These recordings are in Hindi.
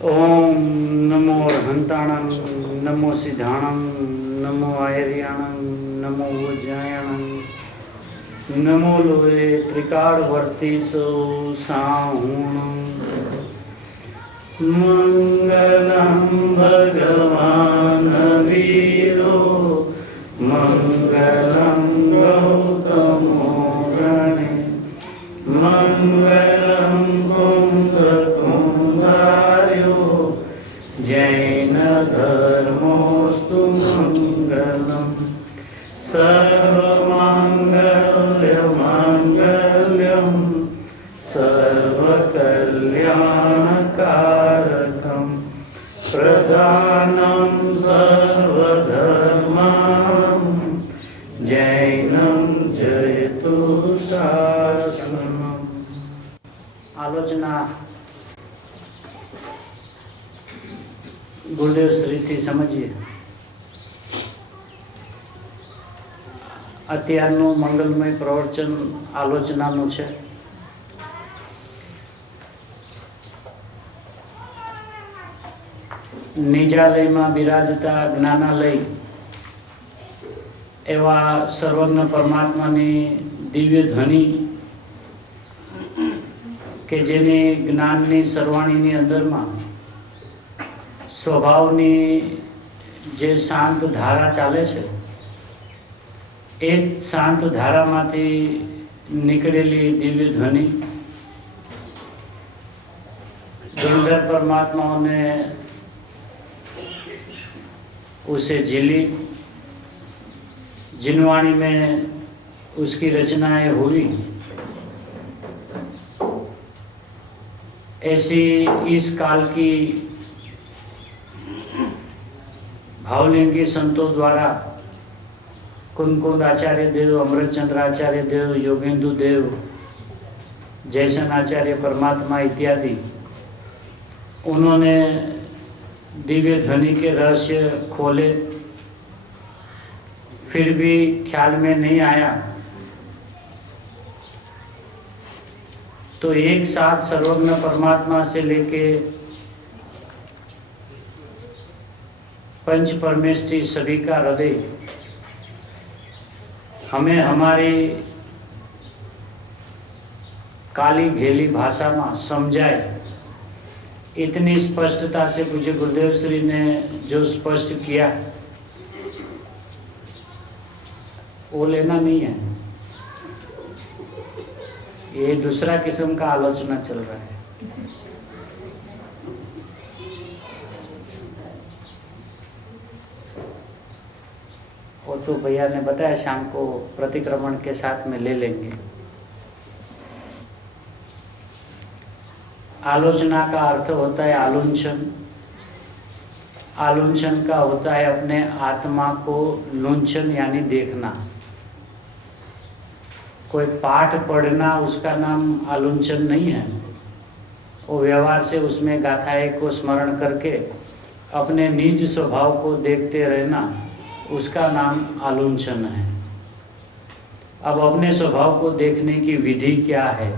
ओम नमो अर्हंताणं नमो सिद्धाणं नमो आयर्याणं नमो उज्जायणं नमो लोहे त्रिकालवर्ती सो साहूणं मंगलं भगवान वीरो मंगलं गौतमो गणे मंगलं कुंदकुंदार्यो जैन धर्मोस्तु मंगलम् सर्वमंगल्यं सर्वकल्याणकारकं प्रधानं सर्वधर्माणां जैनं जयतु शासनम्। आलोचना गुरुदेव श्री थी समझिए। અત્યારનું મંગલમય પ્રવચન આલોચનાનું છે। નિજાલયમાં બિરાજતા જ્ઞાનાલય એવા સર્વજ્ઞ પરમાત્માની દિવ્ય ધ્વનિ કે જેની જ્ઞાનની સરવાણીની અંદરમાં સ્વભાવની જે શાંત ધારા ચાલે છે, एक शांत धारा माथी निकलेली दिव्य ध्वनि गुरुदेव परमात्माओं ने उसे झीली, जिनवाणी में उसकी रचनाएं हुई। ऐसी इस काल की भावलिंगी संतों द्वारा कुंद आचार्य देव, अमृतचंद्र आचार्य देव, योगेंदु देव, जयसन आचार्य परमात्मा इत्यादि, उन्होंने दिव्य ध्वनि के रहस्य खोले, फिर भी ख्याल में नहीं आया तो एक साथ सर्वज्ञ परमात्मा से लेके पंच परमेष्ठी सभी का हृदय हमें हमारी काली घेली भाषा में समझाए, इतनी स्पष्टता से पूज्य गुरुदेव श्री ने जो स्पष्ट किया वो लेना नहीं है। ये दूसरा किस्म का आलोचना चल रहा है। वो तो भैया ने बताया शाम को प्रतिक्रमण के साथ में ले लेंगे। आलोचना का अर्थ होता है आलुंछन। आलुंछन का होता है अपने आत्मा को लुंछन यानी देखना। कोई पाठ पढ़ना उसका नाम आलुंछन नहीं है। वो व्यवहार से उसमें गाथाएं को स्मरण करके अपने निज स्वभाव को देखते रहना, उसका नाम आलुंछन है। अब अपने स्वभाव को देखने की विधि क्या है,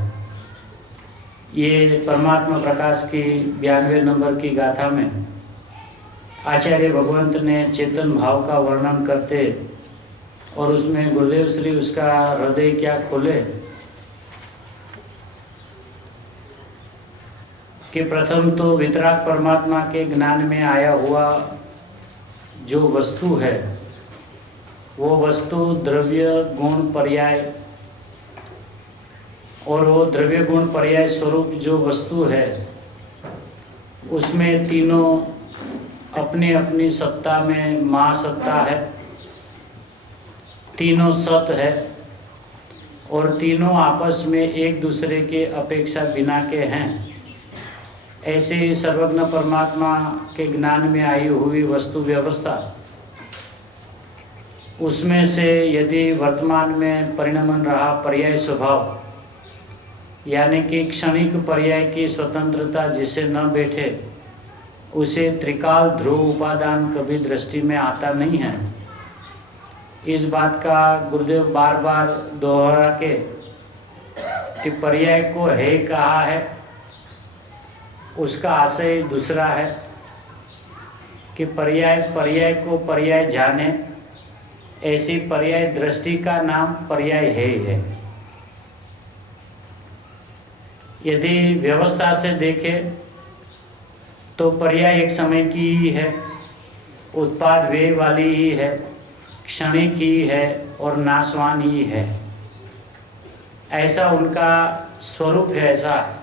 ये परमात्मा प्रकाश की 92 नंबर की गाथा में आचार्य भगवंत ने चेतन भाव का वर्णन करते और उसमें गुरुदेव श्री उसका हृदय क्या खोले कि प्रथम तो वितराग परमात्मा के ज्ञान में आया हुआ जो वस्तु है, वो वस्तु द्रव्य गुण पर्याय, और वो द्रव्य गुण पर्याय स्वरूप जो वस्तु है उसमें तीनों अपनी अपनी सत्ता में माँ सत्ता है, तीनों सत है और तीनों आपस में एक दूसरे के अपेक्षा बिना के हैं। ऐसे ही सर्वज्ञ परमात्मा के ज्ञान में आई हुई वस्तु व्यवस्था, उसमें से यदि वर्तमान में परिणमन रहा पर्याय स्वभाव, यानी कि क्षणिक पर्याय की स्वतंत्रता जिसे न बैठे, उसे त्रिकाल ध्रुव उपादान कभी दृष्टि में आता नहीं है। इस बात का गुरुदेव बार बार दोहरा के कि पर्याय को है कहा है उसका आशय दूसरा है कि पर्याय पर्याय को पर्याय जाने, ऐसी पर्याय दृष्टि का नाम पर्याय है ही है। यदि व्यवस्था से देखें तो पर्याय एक समय की ही है, उत्पाद व्यय वाली ही है, क्षणिक ही है और नाशवान ही है। ऐसा उनका स्वरूप है, ऐसा।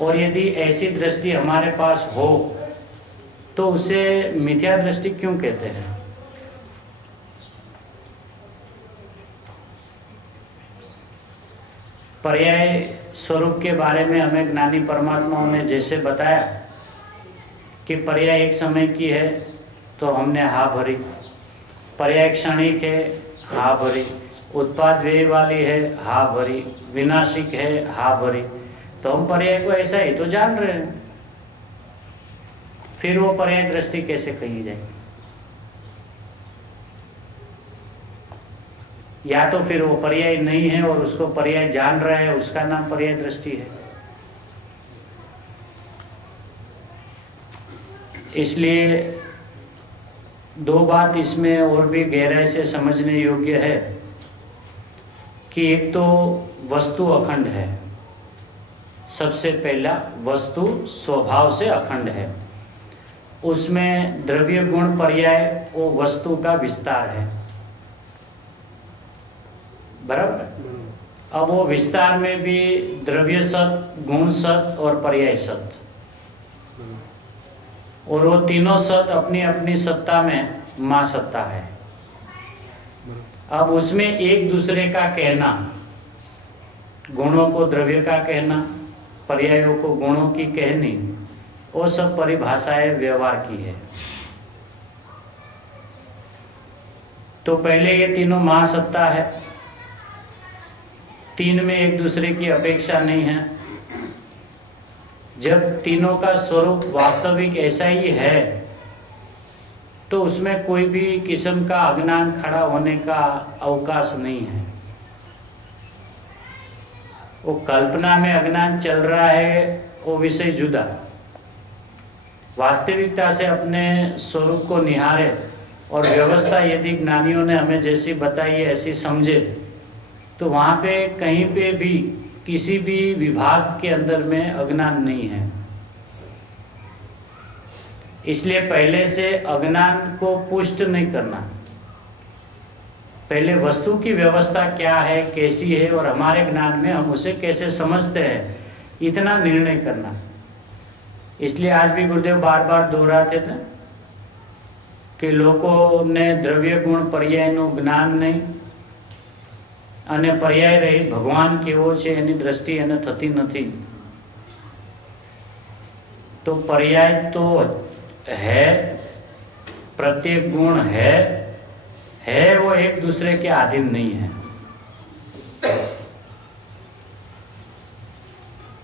और यदि ऐसी दृष्टि हमारे पास हो तो उसे मिथ्या दृष्टि क्यों कहते हैं? पर्याय स्वरूप के बारे में हमें ज्ञानी परमात्माओं ने जैसे बताया कि पर्याय एक समय की है तो हमने हा भरी, पर्याय क्षणिक है हा भरी, उत्पाद व्यय वाली है हा भरी, विनाशिक है हा भरी, तो हम पर्याय को ऐसा ही तो जान रहे हैं। फिर वो पर्याय दृष्टि कैसे कही जाए? या तो फिर वो पर्याय नहीं है और उसको पर्याय जान रहा है, उसका नाम पर्याय दृष्टि है। इसलिए दो बात इसमें और भी गहराई से समझने योग्य है कि एक तो वस्तु अखंड है। सबसे पहला, वस्तु स्वभाव से अखंड है, उसमें द्रव्य गुण पर्याय वो वस्तु का विस्तार है, बराबर। अब वो विस्तार में भी द्रव्य सत, गुण सत और पर्याय सत, और वो तीनों सत अपनी अपनी सत्ता में मां सत्ता है। अब उसमें एक दूसरे का कहना, गुणों को द्रव्य का कहना, पर्यायों को गुणों की कहनी, वो सब परिभाषाएं व्यवहार की है। तो पहले ये तीनों महासत्ता है, तीन में एक दूसरे की अपेक्षा नहीं है। जब तीनों का स्वरूप वास्तविक ऐसा ही है तो उसमें कोई भी किस्म का अज्ञान खड़ा होने का अवकाश नहीं है। वो कल्पना में अज्ञान चल रहा है, वो विषय जुदा। वास्तविकता से अपने स्वरूप को निहारे और व्यवस्था यदि ज्ञानियों ने हमें जैसी बताई है ऐसी समझे तो वहाँ पे कहीं पे भी किसी भी विभाग के अंदर में अज्ञान नहीं है। इसलिए पहले से अज्ञान को पुष्ट नहीं करना, पहले वस्तु की व्यवस्था क्या है, कैसी है और हमारे ज्ञान में हम उसे कैसे समझते हैं, इतना निर्णय करना। इसलिए आज भी गुरुदेव बार बार दोहराते थे कि लोगों ने द्रव्य गुण पर्यायનું જ્ઞાન નહીં અને પર્યાય રહિત ભગવાન કેવો છે એની દ્રષ્ટિ એને થતી નથી। तो पर्याय तो है, प्रत्येक गुण है वो एक दूसरे के अधीन नहीं है।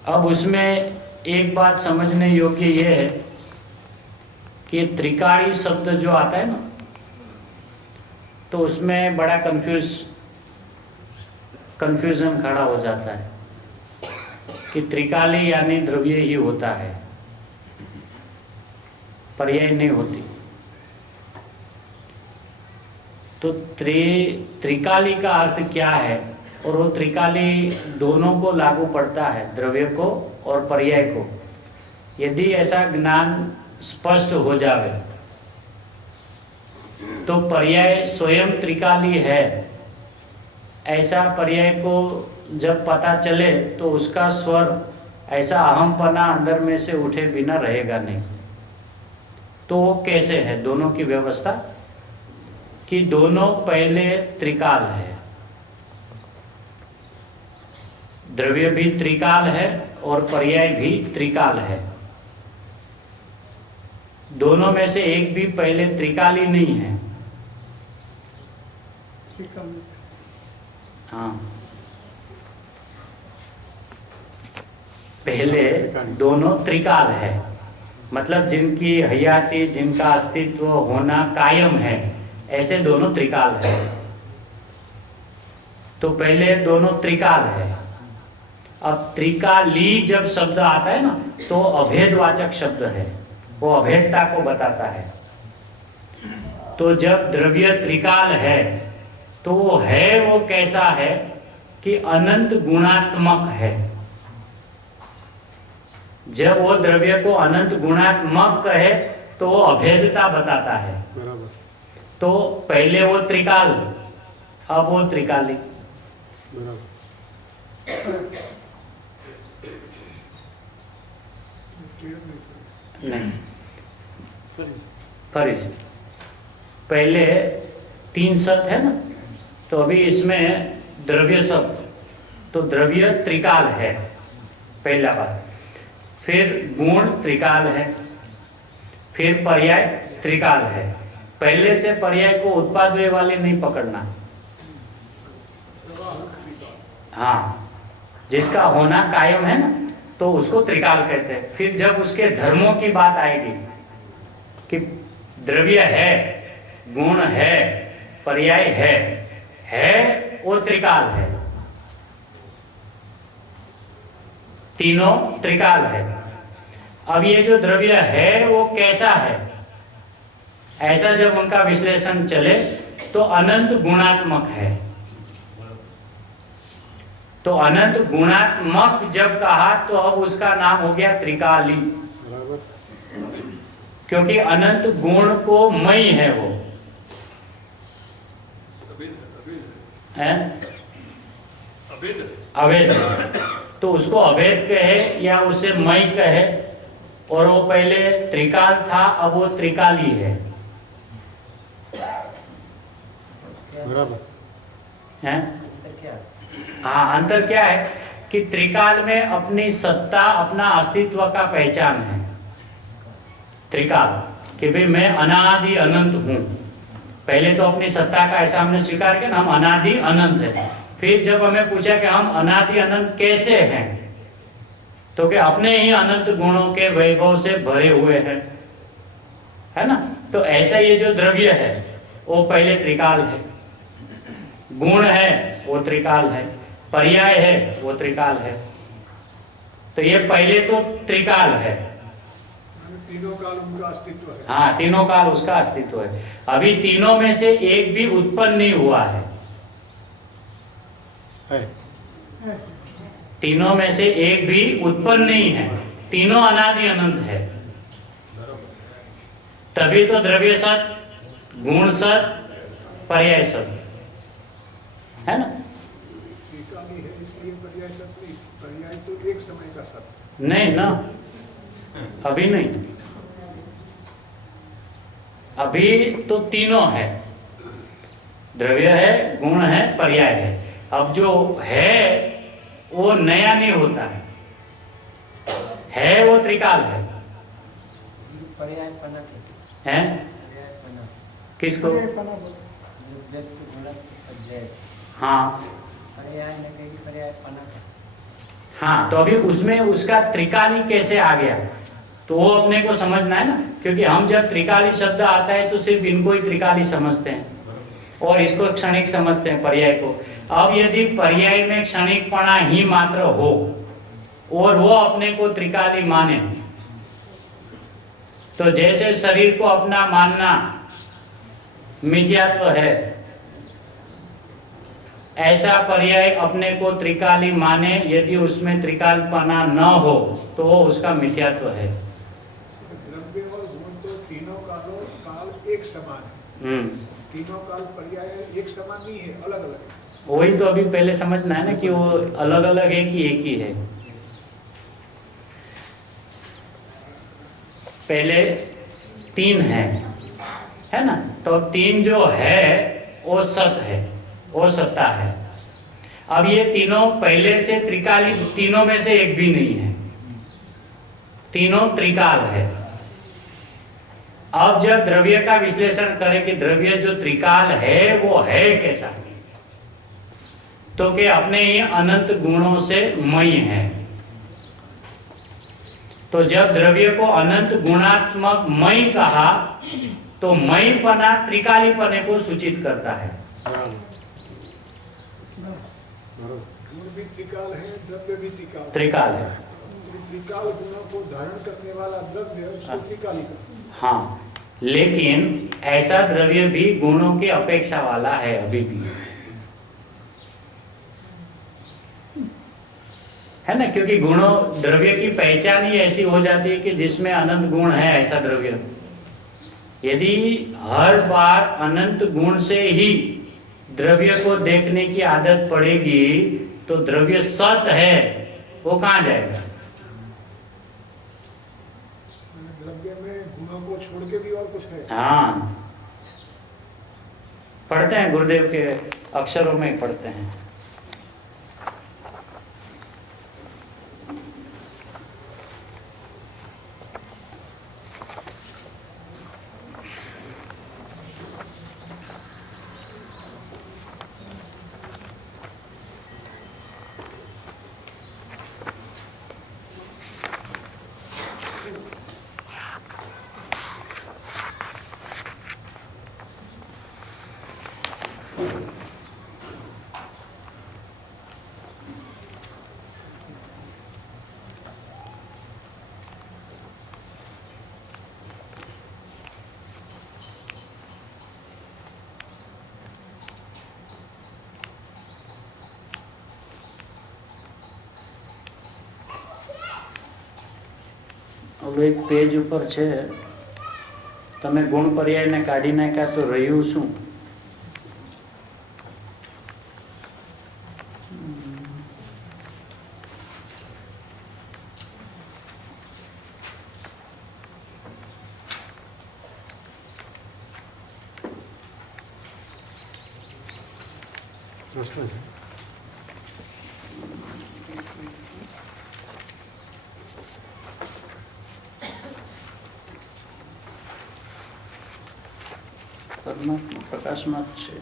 अब उसमें एक बात समझने योग्य ये है कि त्रिकाली शब्द जो आता है ना, तो उसमें बड़ा कंफ्यूजन खड़ा हो जाता है कि त्रिकाली यानी द्रव्य ही होता है, पर्याय नहीं होती। तो त्रिकाली का अर्थ क्या है, और वो त्रिकाली दोनों को लागू पड़ता है, द्रव्य को और पर्याय को। यदि ऐसा ज्ञान स्पष्ट हो जावे तो पर्याय स्वयं त्रिकाली है, ऐसा पर्याय को जब पता चले तो उसका स्वर ऐसा अहमपना अंदर में से उठे बिना रहेगा नहीं। तो वो कैसे है दोनों की व्यवस्था, कि दोनों पहले त्रिकाल है, द्रव्य भी त्रिकाल है और पर्याय भी त्रिकाल है। दोनों में से एक भी पहले त्रिकाली नहीं है। हाँ, पहले दोनों त्रिकाल है, मतलब जिनकी हयाती, जिनका अस्तित्व होना कायम है, ऐसे दोनों त्रिकाल है। तो पहले दोनों त्रिकाल है अब त्रिकाली जब शब्द आता है ना तो अभेदवाचक शब्द है, वो अभेदता को बताता है। तो जब द्रव्य त्रिकाल है तो वो कैसा है कि अनंत गुणात्मक है। जब वो द्रव्य को अनंत गुणात्मक कहे तो वो अभेदता बताता है। तो पहले वो त्रिकाल, अब वो त्रिकाली। नहीं, फरीज पहले 3 शब्द है ना, तो अभी इसमें द्रव्य शब्द, तो द्रव्य त्रिकाल है पहला बात। फिर गुण त्रिकाल है, फिर पर्याय त्रिकाल है। पहले से पर्याय को उत्पाद वे वाले नहीं पकड़ना। हाँ, जिसका होना कायम है ना तो उसको त्रिकाल कहते हैं। फिर जब उसके धर्मों की बात आएगी कि द्रव्य है, गुण है, पर्याय है, वो त्रिकाल है, तीनों त्रिकाल है। अब ये जो द्रव्य है वो कैसा है, ऐसा जब उनका विश्लेषण चले तो अनंत गुणात्मक है। तो अनंत गुणात्मक जब कहा तो अब उसका नाम हो गया त्रिकाली, क्योंकि अनंत गुण को मई है वो है अवैध, तो उसको अवैध कहे या उसे मई कहे, और वो पहले त्रिकाल था अब वो त्रिकाली है। हैं? हाँ, अंतर क्या है कि त्रिकाल में अपनी सत्ता, अपना अस्तित्व का पहचान है। त्रिकाल कि भाई मैं अनादि अनंत हूं। पहले तो अपनी सत्ता का ऐसा हमने स्वीकार किया ना, हम अनादि अनंत है। फिर जब हमें पूछा कि हम अनादि अनंत कैसे हैं, तो कि अपने ही अनंत गुणों के वैभव से भरे हुए हैं, है ना। तो ऐसा ये जो द्रव्य है वो पहले त्रिकाल है, गुण है वो त्रिकाल है, पर्याय है वो त्रिकाल है। तो ये पहले तो त्रिकाल है, तीनों काल उनका अस्तित्व है। हाँ, तीनों काल उसका अस्तित्व है। अभी तीनों में से एक भी उत्पन्न नहीं हुआ है। तीनों में से एक भी उत्पन्न नहीं है, तीनों अनादि अनंत है। तभी तो द्रव्य सत, गुण सत, पर्याय सत है ना। त्रिकाली है इसलिए पर्याय सत नहीं, पर्याय तो एक समय का सत नहीं ना, अभी नहीं, अभी तो तीनों है, द्रव्य है, गुण है, पर्याय है। अब जो है वो नया नहीं होता है वो त्रिकाल है। हैं? किसको? हाँ हाँ, तो अभी उसमें उसका त्रिकाली कैसे आ गया तो वो अपने को समझना है ना, क्योंकि हम जब त्रिकाली शब्द आता है तो सिर्फ इनको ही त्रिकाली समझते हैं और इसको क्षणिक समझते हैं, पर्याय को। अब यदि पर्याय में क्षणिकपणा ही मात्र हो और वो अपने को त्रिकाली माने, तो जैसे शरीर को अपना मानना मिथ्यात्व है, ऐसा पर्याय अपने को त्रिकाली माने यदि उसमें त्रिकालपना न हो तो वो उसका मिथ्यात्व है। द्रव्य और गुण तो तीनों कालों काल एक समान है। तीनों काल पर्याय एक समान नहीं है, अलग अलग है। वही तो अभी पहले समझना है ना कि वो अलग अलग है कि एक ही है। पहले 3 है ना, तो 3 जो है वो सत है, वो सत्ता है। अब ये तीनों पहले से त्रिकाली, तीनों में से एक भी नहीं है, तीनों त्रिकाल है। अब जब द्रव्य का विश्लेषण करें कि द्रव्य जो त्रिकाल है वो है कैसा, तो कि अपने ही अनंत गुणों से मय है। तो जब द्रव्य को अनंत गुणात्मक मय कहा तो मयपना त्रिकालीपने को सूचित करता है। भी त्रिकाल है, द्रव्य भी त्रिकाल त्रिकाल है। त्रिकाल गुणों को धारण करने वाला द्रव्य उसको त्रिकाली का। हाँ, लेकिन ऐसा द्रव्य भी गुणों की अपेक्षा वाला है अभी भी, है ना, क्योंकि गुणों द्रव्य की पहचान ही ऐसी हो जाती है कि जिसमें अनंत गुण है ऐसा द्रव्य। यदि हर बार अनंत गुण से ही द्रव्य को देखने की आदत पड़ेगी तो द्रव्य सत है वो कहाँ जाएगा? द्रव्य में गुणों को छोड़ के भी और कुछ है। हाँ, पढ़ते हैं गुरुदेव के अक्षरों में पढ़ते हैं। એક પેજ ઉપર છે, તમે ગુણ પર્યાયને કાઢી નાખ્યા તો રહ્યું શું? પ્રશ્ન છે. પરમાત્મા પ્રકાશમાં જ છે.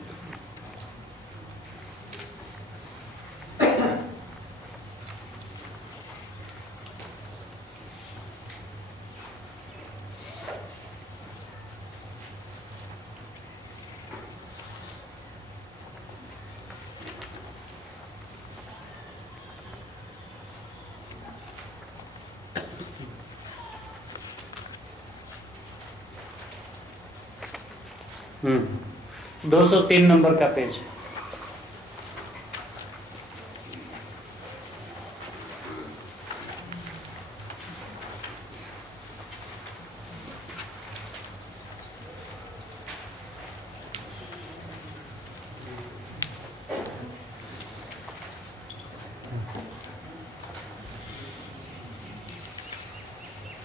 हम्म, 203 नंबर का पेज।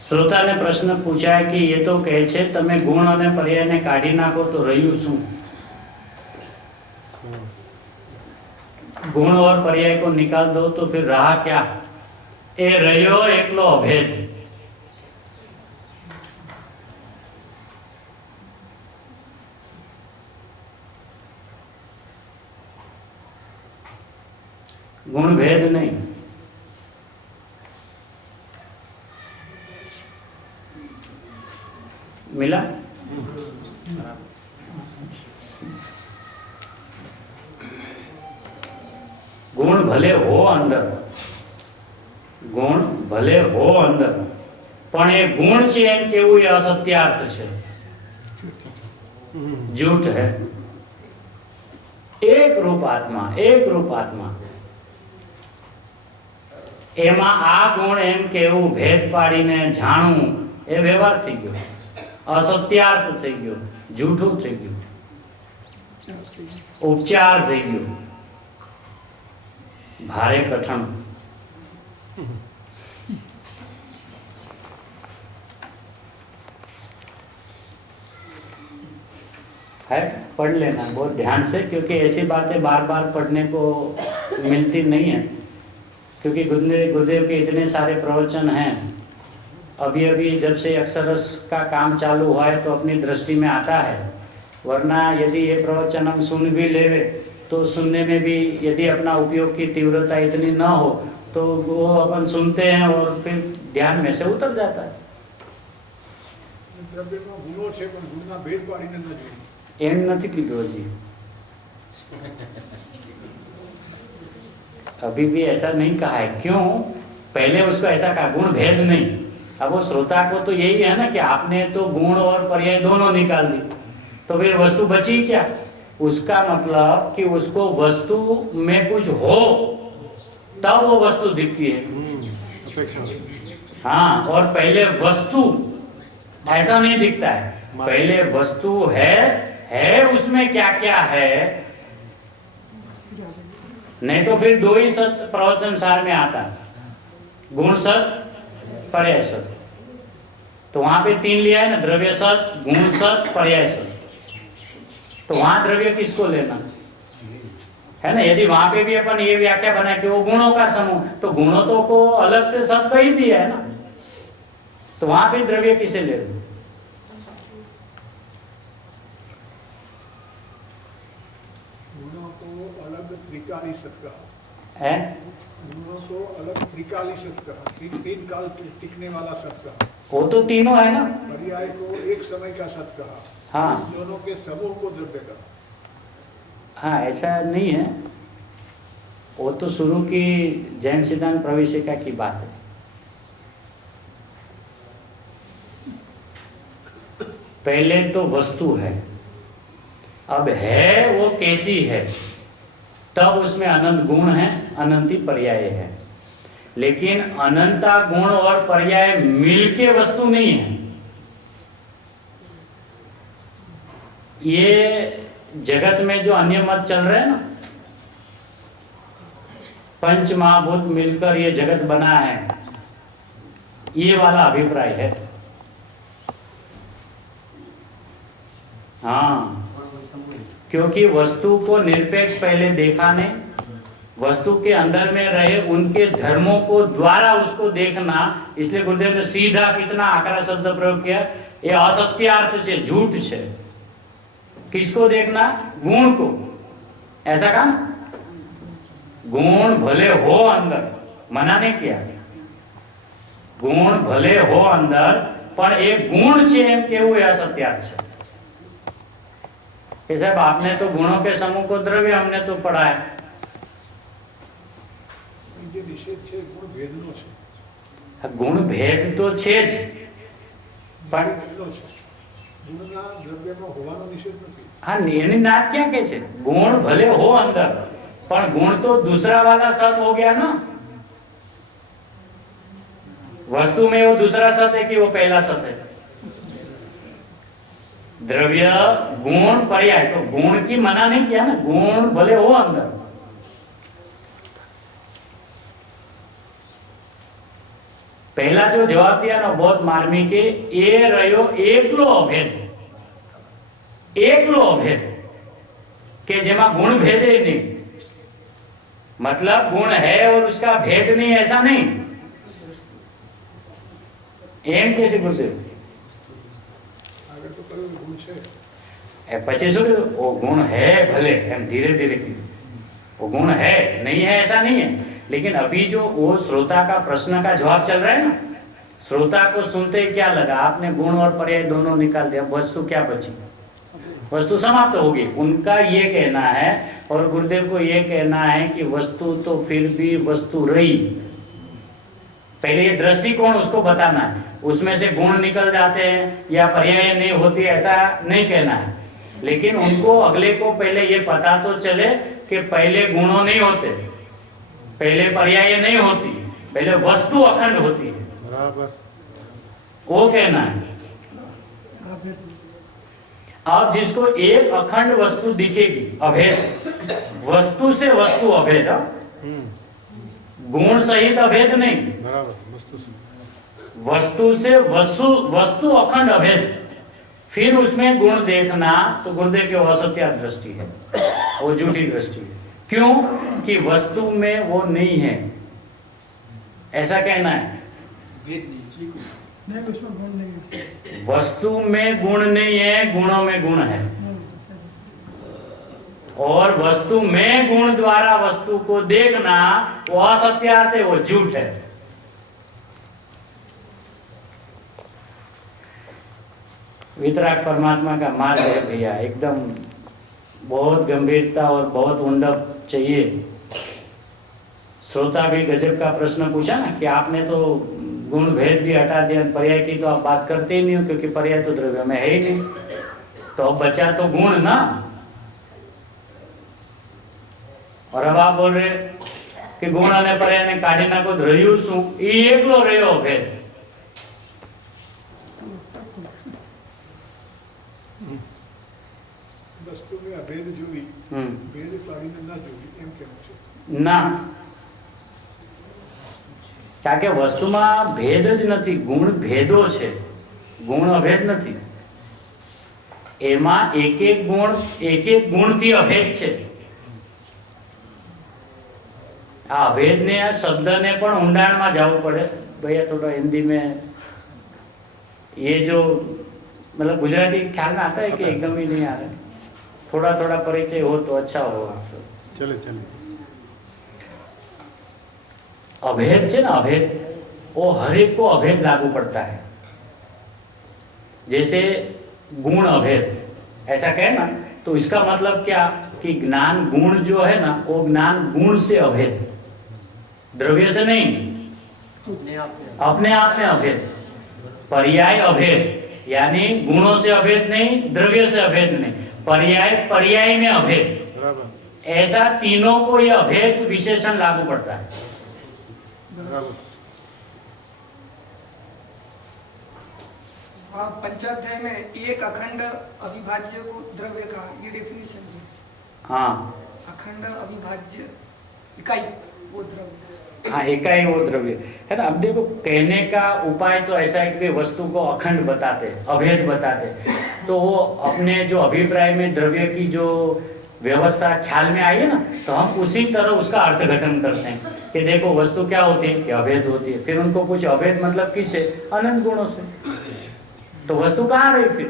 श्रोता ने प्रश्न पूछा है कि ये तो कहे छे तमे गुण और पर्याय ने काढ़ी नाखो तो रह्यु शू? गुण और पर्याय को निकाल दो तो फिर रहा क्या? ए रह्यो एकलो अभेद। गुण भेद नहीं। मिला? गुण भले हो अंदर, गुण भले हो अंदर, पण ए गुण छे एम केवुं ए असत्यार्थ छे, झूठ है। एक रूप आत्मा, एक रूप आत्मा, एमा आ गुण एम केवुं भेद पाडीने जाणવું ए व्यवहार थई गयो, असत्यार्थ થઈ ગયો, જૂઠું થઈ ગયું, ઉપચાર થઈ ગયો, ભારે કઠણ। है, पढ़ लेना बहुत ध्यान से, क्योंकि ऐसी बातें बार बार पढ़ने को मिलती नहीं है, क्योंकि गुरुदेव के इतने सारे प्रवचन हैं। अभी अभी जब से अक्षरस का काम चालू हुआ है तो अपनी दृष्टि में आता है, वरना यदि ये प्रवचन हम सुन भी लेवे तो सुनने में भी यदि अपना उपयोग की तीव्रता इतनी न हो तो वो अपन सुनते हैं और फिर ध्यान में से उतर जाता है। દ્રવ્યમાં ગુણો છે પણ ગુણના ભેદ પાડીને ન જોઈ। એમ નથી કીધું હજી। अभी भी ऐसा नहीं कहा है। क्यों? पहले उसको ऐसा कहा गुण भेद नहीं। अब वो श्रोता को तो यही है ना कि आपने तो गुण और पर्याय दोनों निकाल दी, तो फिर वस्तु बची क्या? उसका मतलब कि उसको वस्तु में कुछ हो तब वो वस्तु दिखती है। हाँ, और पहले वस्तु ऐसा नहीं दिखता है। पहले वस्तु है उसमें क्या क्या है, नहीं तो फिर दो ही सत प्रवचन सार में आता है, गुण सत पर्याय सत। तो वहां पे 3 लिया है ना, द्रव्य सत, गुण सत, पर्याय सत। तो वहां द्रव्य किसको लेना है ना? यदि वहां पे भी अपन ये व्याख्या बनाए कि वो गुणों का समूह, तो गुणों तो को अलग से सत का ही दिया है ना, तो वहां फिर द्रव्य किसे ले लो? गुणों को अलग त्रिकाली सत कहा है, गुणों को अलग त्रिकाली सत कहा, 3 काल टिकने वाला सत कहा। वो तो तीनों है ना। पर्याय को एक समय का सत कहा। हाँ, दोनों के समूह को द्रव्य कहा। हाँ, ऐसा नहीं है। वो तो शुरू की जैन सिद्धांत प्रवेशिका की बात है। पहले तो वस्तु है, अब है वो कैसी है, तब उसमें अनंत गुण है, अनंती पर्याय है। लेकिन अनंता गुण और पर्याय मिलके वस्तु नहीं है। ये जगत में जो अन्य मत चल रहे हैं ना, पंच महाभूत मिलकर ये जगत बना है, ये वाला अभिप्राय है। हाँ, क्योंकि वस्तु को निरपेक्ष पहले देखा नहीं, वस्तु के अंदर में रहे उनके धर्मों को द्वारा उसको देखना, इसलिए गुरुदेव ने सीधा कितना आकरा शब्द प्रयोग किया, ये असत्यार्थ से, झूठ से। किसको देखना? गुण को। ऐसा कहा ना, गुण भले हो अंदर, मना नहीं किया, गुण भले हो अंदर, पर एक गुण છે એમ કેવું એ असत्यार्थ છે कि साहब आपने तो गुणों के समूह को द्रव्य, हमने तो पढ़ा है। જે નિષેધ છે ગુણ ભેદનો છે। ગુણ ભેદ તો છે જ, પણ એટલો છે, ગુણના દ્રવ્યમાં હોવાનો નિષેધ નથી। हाँ, એની નાત ક્યાં કે છે? ગુણ ભલે हो अंदर, પણ गुण तो दूसरा वाला सत हो गया ना। वस्तु में वो दूसरा सत है कि वो पहला सत है? द्रव्य गुण पर्याय, तो गुण की मना नहीं किया ना, गुण भले हो अंदर। पहला जो जवाब दिया ना बहुत मार्मिक है, ये रहो एकलो अभेद, एकलो अभेद के जेमा गुण भेद ही नहीं, मतलब गुण है और उसका भेद नहीं, ऐसा नहीं। एम कैसे गुरुदेव પછી શું કીધું? वो गुण है भले, एम धीरे धीरे वो गुण है, नहीं है ऐसा नहीं है। लेकिन अभी जो वो श्रोता का प्रश्न का जवाब चल रहा है ना, श्रोता को सुनते ही क्या लगा? आपने गुण और पर्याय दोनों निकाल दिया, वस्तु क्या बची? वस्तु समाप्त होगी। उनका ये कहना है और गुरुदेव को ये कहना है कि वस्तु तो फिर भी वस्तु रही, पहले ये दृष्टिकोण उसको बताना है। उसमें से गुण निकल जाते हैं या पर्याय नहीं होती, ऐसा नहीं कहना है। लेकिन उनको अगले को पहले ये पता तो चले कि पहले गुणों नहीं होते, पहले पर्याय नहीं होती, पहले वस्तु अखंड होती है, बराबर, वो कहना है। अब जिसको एक अखंड वस्तु दिखेगी, अभेद, वस्तु से वस्तु अभेद, गुण सहित अभेद नहीं, बराबर, वस्तु से वस्तु अखंड अभेद, फिर उसमें गुण देखना तो गुरुदेव की असत्य दृष्टि है, वो झूठी दृष्टि है। क्यों? कि वस्तु में वो नहीं है, ऐसा कहना है। वस्तु में गुण नहीं है, गुणों में गुण है, और वस्तु में गुण द्वारा वस्तु को देखना वो असत्यार्थ है, वो झूठ है। वितराग परमात्मा का मार्ग है भैया, एकदम बहुत गंभीरता और बहुत उंडप चाहिए। श्रोता भी गजब का प्रश्न पूछा ना कि आपने तो गुण भेद भी हटा दिया, पर्याय की तो आप बात करते ही नहीं हो क्योंकि पर्याय तो द्रव्य में है ही नहीं, तो अब बचा तो गुण ना। और अब आप बोल रहे कि गुण અને पर्याय ने काढ़ी नाखो, રહ્યું શું? એ એકલો રહ્યો ભેદ। वस्तु में अभेद जोड़ी, भेद पाड़ीने ना जोड़ी, एम केવું છે? ના, કારણ કે વસ્તુમાં ભેદ જ નથી, ગુણ ભેદો છે, ગુણ અભેદ નથી। એમાં એક એક ગુણથી અભેદ છે। આ અભેદને આ શબ્દને પણ ઊંડાણમાં જવું પડે। भैया थोड़ा हिंदी में ये जो मतलब गुजराती ख्याल में आता है कि एकदम ही नहीं आ रहा है, थोड़ा थोड़ा परिचय हो तो अच्छा हो। चले अभेद है ना, अभेद वो हर एक को अभेद लागू पड़ता है। जैसे गुण अभेद ऐसा कहे ना, तो इसका मतलब क्या कि ज्ञान गुण जो है ना, वो ज्ञान गुण से अभेद, द्रव्य से नहीं, अपने आप में अभेद। पर्याय अभेद यानी गुणों से अभेद नहीं, द्रव्य से अभेद नहीं, पर्याय में अभेद, ऐसा तीनों को ये अभेद विशेषण लागू पड़ता है। पंचाध्याय में एक अखंड अविभाज्य को द्रव्य का ये डेफिनेशन है। हाँ, अखंड अविभाज्य इकाई वो द्रव्य। हाँ, इकाई वो द्रव्य है ना। अब देखो, कहने का उपाय तो ऐसा है कि वस्तु को अखंड बताते, अभेद बताते, तो वो अपने जो अभिप्राय में द्रव्य की जो व्यवस्था ख्याल में आई है ना, तो हम उसी तरह उसका अर्थघटन करते हैं कि देखो वस्तु क्या होती है कि अभेद होती है। फिर उनको कुछ अभेद मतलब किससे? अनंत गुणों से। तो वस्तु कहाँ रही फिर?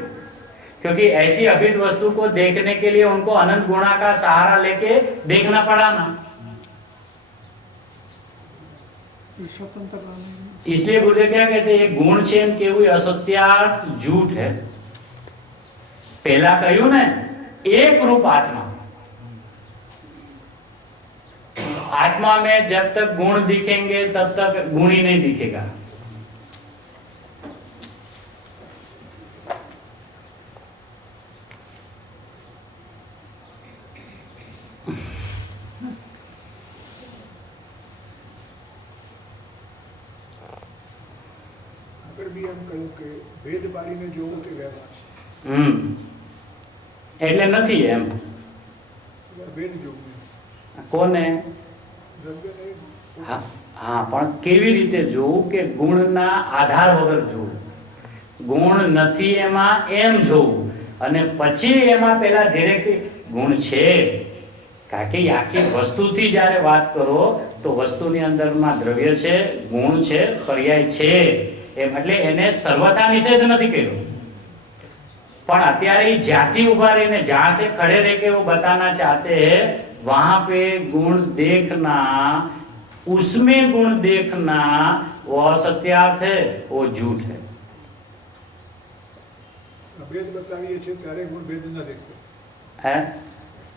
क्योंकि ऐसी अभेद वस्तु को देखने के लिए उनको अनंत गुणा का सहारा लेके देखना पड़ा ना। इसलिए गुरुदेव क्या कहते हैं, गुण છે એમ કેવું असत्यार्थ झूठ है। पहला કહ્યું ને, एक रूप आत्मा, आत्मा में जब तक गुण दिखेंगे तब तक गुण ही नहीं दिखेगा। भेद पाड़ीने जोવું તે વ્યવહાર છે। એટલે નથી એમ। भेद જોવું કોને? દ્રવ્ય નહીં। હા હા, પણ કેવી રીતે જોવું કે ગુણના આધાર વગર જોવું, ગુણ નથી એમાં એમ જોવું, અને પછી એમાં પેલા ધીરેથી ગુણ છે। કારણ કે આખી વસ્તુથી જ્યારે વાત કરો તો વસ્તુની અંદરમાં દ્રવ્ય છે, ગુણ છે, પર્યાય છે, એમ એટલે એને સર્વથા નિષેધ નથી કર્યો। પણ અત્યારે જ્યાંથી ઉભા રહીને जहां से खड़े रह के वो बताना चाहते हैं, वहां पे गुण देखना, उसमें गुण देखना वो असत्यार्थ है, वो झूठ है। અભેદ બતાવીએ છીએ ત્યારે ગુણ ભેદ ન દેખો, है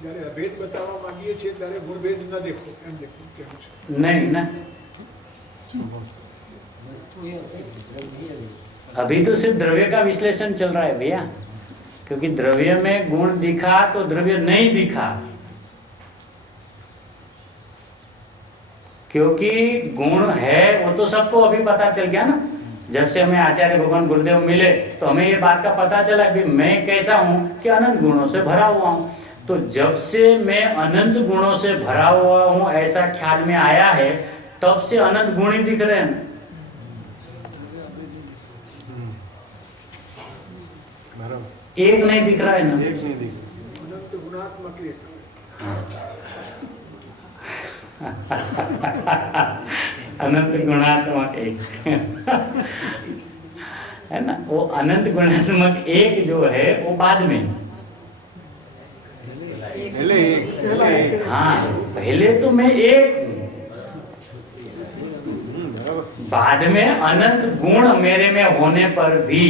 જ્યારે અભેદ બતાવવા માંગીએ છીએ ત્યારે ગુણ ભેદ ન દેખો, એમ દેખો કેવું છે? नहीं ना, अभी तो सिर्फ द्रव्य का विश्लेषण चल रहा है भैया, क्योंकि द्रव्य में गुण दिखा तो द्रव्य नहीं दिखा, क्योंकि गुण है वो तो सबको अभी पता चल गया ना। जब से हमें आचार्य भगवान गुरुदेव मिले तो हमें ये बात का पता चला कि मैं कैसा हूँ कि अनंत गुणों से भरा हुआ हूँ। तो जब से मैं अनंत गुणों से भरा हुआ हूँ ऐसा ख्याल में आया है, तब से अनंत गुण ही दिख रहे हैं। एक नहीं दिख रहा है ना, एक नहीं दिख અનંત ગુણાત્મક એક। अनंत गुणात्मक एक है ना। वो अनंत गुणात्मक एक जो है वो बाद में, पहले एक हाँ पहले तो मैं एक हूँ, बाद में अनंत गुण मेरे में होने पर भी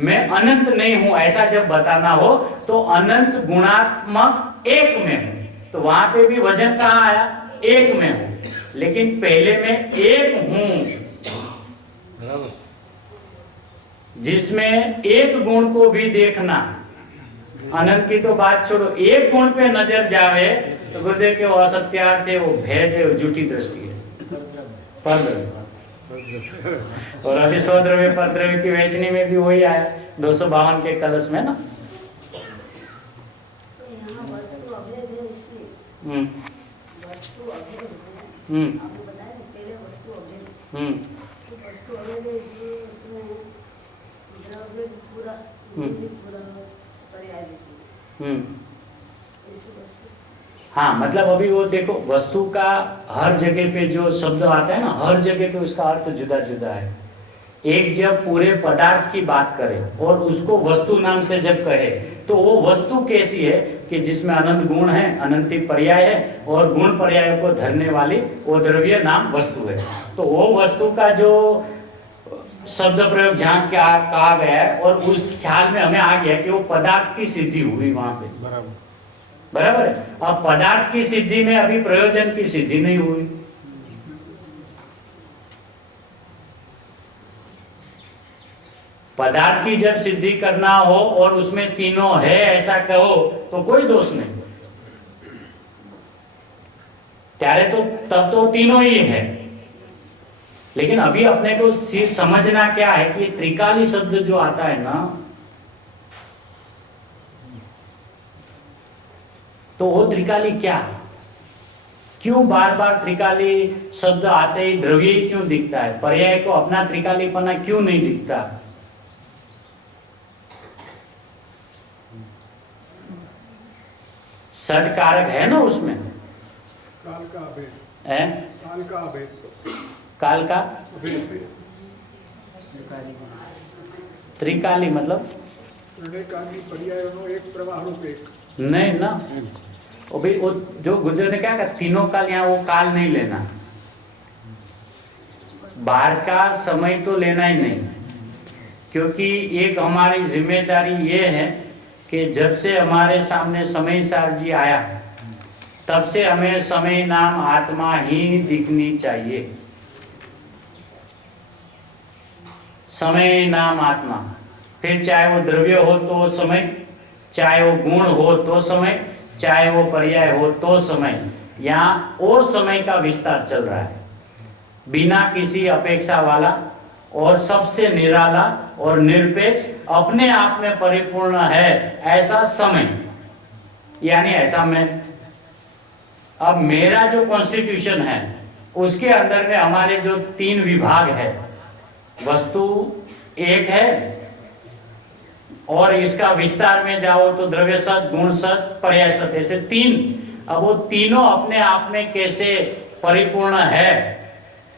मैं अनंत नहीं हूं ऐसा जब बताना हो तो अनंत गुणात्मक एक में हूं, तो वहां पे भी वजन कहाँ आया? एक में हूं। लेकिन पहले मैं एक हूं, बराबर। जिसमें एक गुण को भी देखना, अनंत की तो बात छोड़ो, एक गुण पे नजर जावे तो गुरुदेव के वो असत्यार्थ है, वो भेद है, वो झूठी दृष्टि है, परद्रव्य। और अभी स्वद्रव्य परद्रव्य की वैचनी में भी वही आया 252 के कलश में ना। हाँ, मतलब अभी वो देखो, वस्तु का हर जगह पे जो शब्द आता है ना, हर जगह पे उसका अर्थ जुदा जुदा है। एक जब पूरे पदार्थ की बात करे और उसको वस्तु नाम से जब कहे, तो वो वस्तु कैसी है कि जिसमें अनंत गुण है, अनंती पर्याय है, और गुण पर्याय को धरने वाली वो द्रव्य नाम वस्तु है। तो वो वस्तु का जो शब्द प्रयोग जहाँ क्या कहा गया है, और उस ख्याल में हमें आ गया कि वो पदार्थ की सिद्धि हुई वहां पे, बराबर है। अब पदार्थ की सिद्धि में अभी प्रयोजन की सिद्धि नहीं हुई। पदार्थ की जब सिद्धि करना हो और उसमें तीनों है ऐसा कहो तो कोई दोष नहीं, त्यारे तो तब तो तीनों ही है। लेकिन अभी अपने को समझना क्या है कि त्रिकाली शब्द जो आता है ना, तो वो त्रिकाली क्या, क्यों बार बार त्रिकाली शब्द आते ही द्रव्य ही क्यों दिखता है, पर्याय को अपना त्रिकालीपना क्यों नहीं दिखता? षट कारक है ना उसमें, काल का अभेद है, काल का अभेद काल का अभेद त्रिकाली मतलब काली पर्यायों एक प्रवाह रूप एक नहीं ना। वो भी वो जो गुरुदेव ने क्या कहा, तीनों काल, यहाँ वो काल नहीं लेना, बाहर का समय तो लेना ही नहीं, क्योंकि एक हमारी जिम्मेदारी ये है कि जब से हमारे सामने समय सार जी आया तब से हमें समय नाम आत्मा ही दिखनी चाहिए। समय नाम आत्मा, फिर चाहे वो द्रव्य हो तो समय, चाहे वो गुण हो तो समय, चाहे वो पर्याय हो तो समय, यहाँ और समय का विस्तार चल रहा है, बिना किसी अपेक्षा वाला और सबसे निराला और निरपेक्ष, अपने आप में परिपूर्ण है ऐसा समय, यानी ऐसा मैं। अब मेरा जो कॉन्स्टिट्यूशन है उसके अंदर में हमारे जो तीन विभाग है, वस्तु एक है, और इसका विस्तार में जाओ तो द्रव्य सत, गुण सत, पर्याय सत, ऐसे तीन। अब वो तीनों अपने आप में कैसे परिपूर्ण है?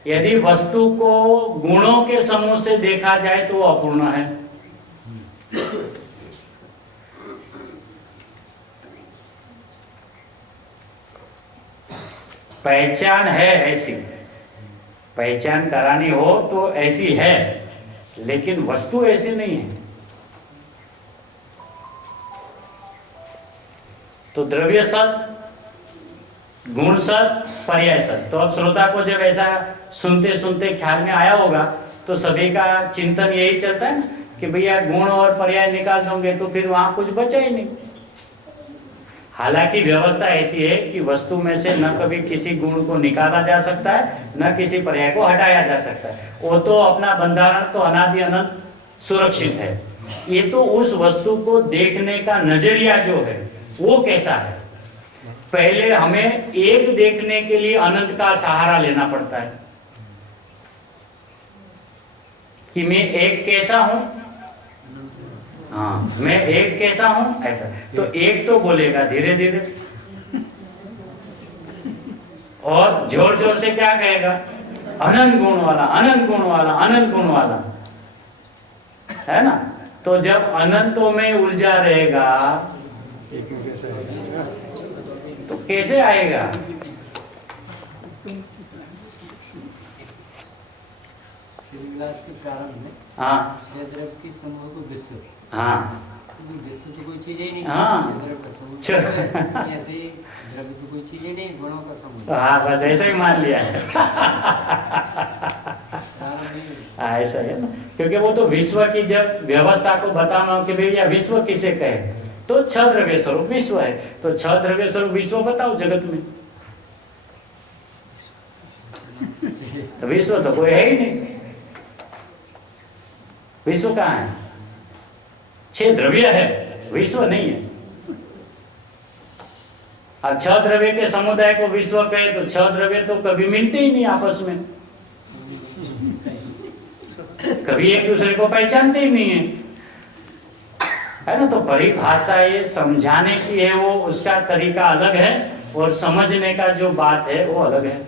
यदि वस्तु को गुणों के समूह से देखा जाए तो वो अपूर्ण है। पहचान है ऐसी, पहचान करानी हो तो ऐसी है, लेकिन वस्तु ऐसी नहीं है। तो द्रव्य सत, गुण सत, पर्याय सत। तो अब श्रोता को जब ऐसा सुनते सुनते ख्याल में आया होगा तो सभी का चिंतन यही चलता है कि भैया गुण और पर्याय निकाल दोगे तो फिर वहां कुछ बचा ही नहीं। हालांकि व्यवस्था ऐसी है कि वस्तु में से न कभी किसी गुण को निकाला जा सकता है, न किसी पर्याय को हटाया जा सकता है। वो तो अपना बंधारण तो अनादि अनंत सुरक्षित है। ये तो उस वस्तु को देखने का नजरिया जो है वो कैसा है। पहले हमें एक देखने के लिए अनंत का सहारा लेना पड़ता है कि मैं एक कैसा हूं, हाँ मैं एक कैसा हूं ऐसा। तो एक तो बोलेगा धीरे धीरे, और जोर जोर से क्या कहेगा, अनंत गुण वाला, अनंत गुण वाला, अनंत गुण वाला, है ना। तो जब अनंतों में उलझा रहेगा तो कैसे आएगा? विलास के प्रारंभ में हाँ द्रव्य की समूह को विश्व, हाँ विश्व तो कोई चीज ही नहीं। हाँ। ऐसे ही द्रव्य तो कोई चीज ही नहीं, गुणों का समूह। हाँ बस ऐसा ही मान लिया है। ऐसा है ना, क्योंकि वो तो विश्व की जब व्यवस्था को बताना हो कि भैया विश्व किसे कहे, तो छह द्रव्य स्वरूप विश्व है, तो छह द्रव्य स्वरूप विश्व बताओ जगत में, तो विश्व तो कोई है ही नहीं। विश्व कहाँ है? छह द्रव्य है, विश्व नहीं है। अब छह द्रव्य के समुदाय को विश्व कहे तो छह द्रव्य तो कभी मिलते ही नहीं आपस में, कभी एक दूसरे को पहचानते ही नहीं है ना। तो परिभाषा ये समझाने की है, वो उसका तरीका अलग है, और समझने का जो बात है वो अलग है।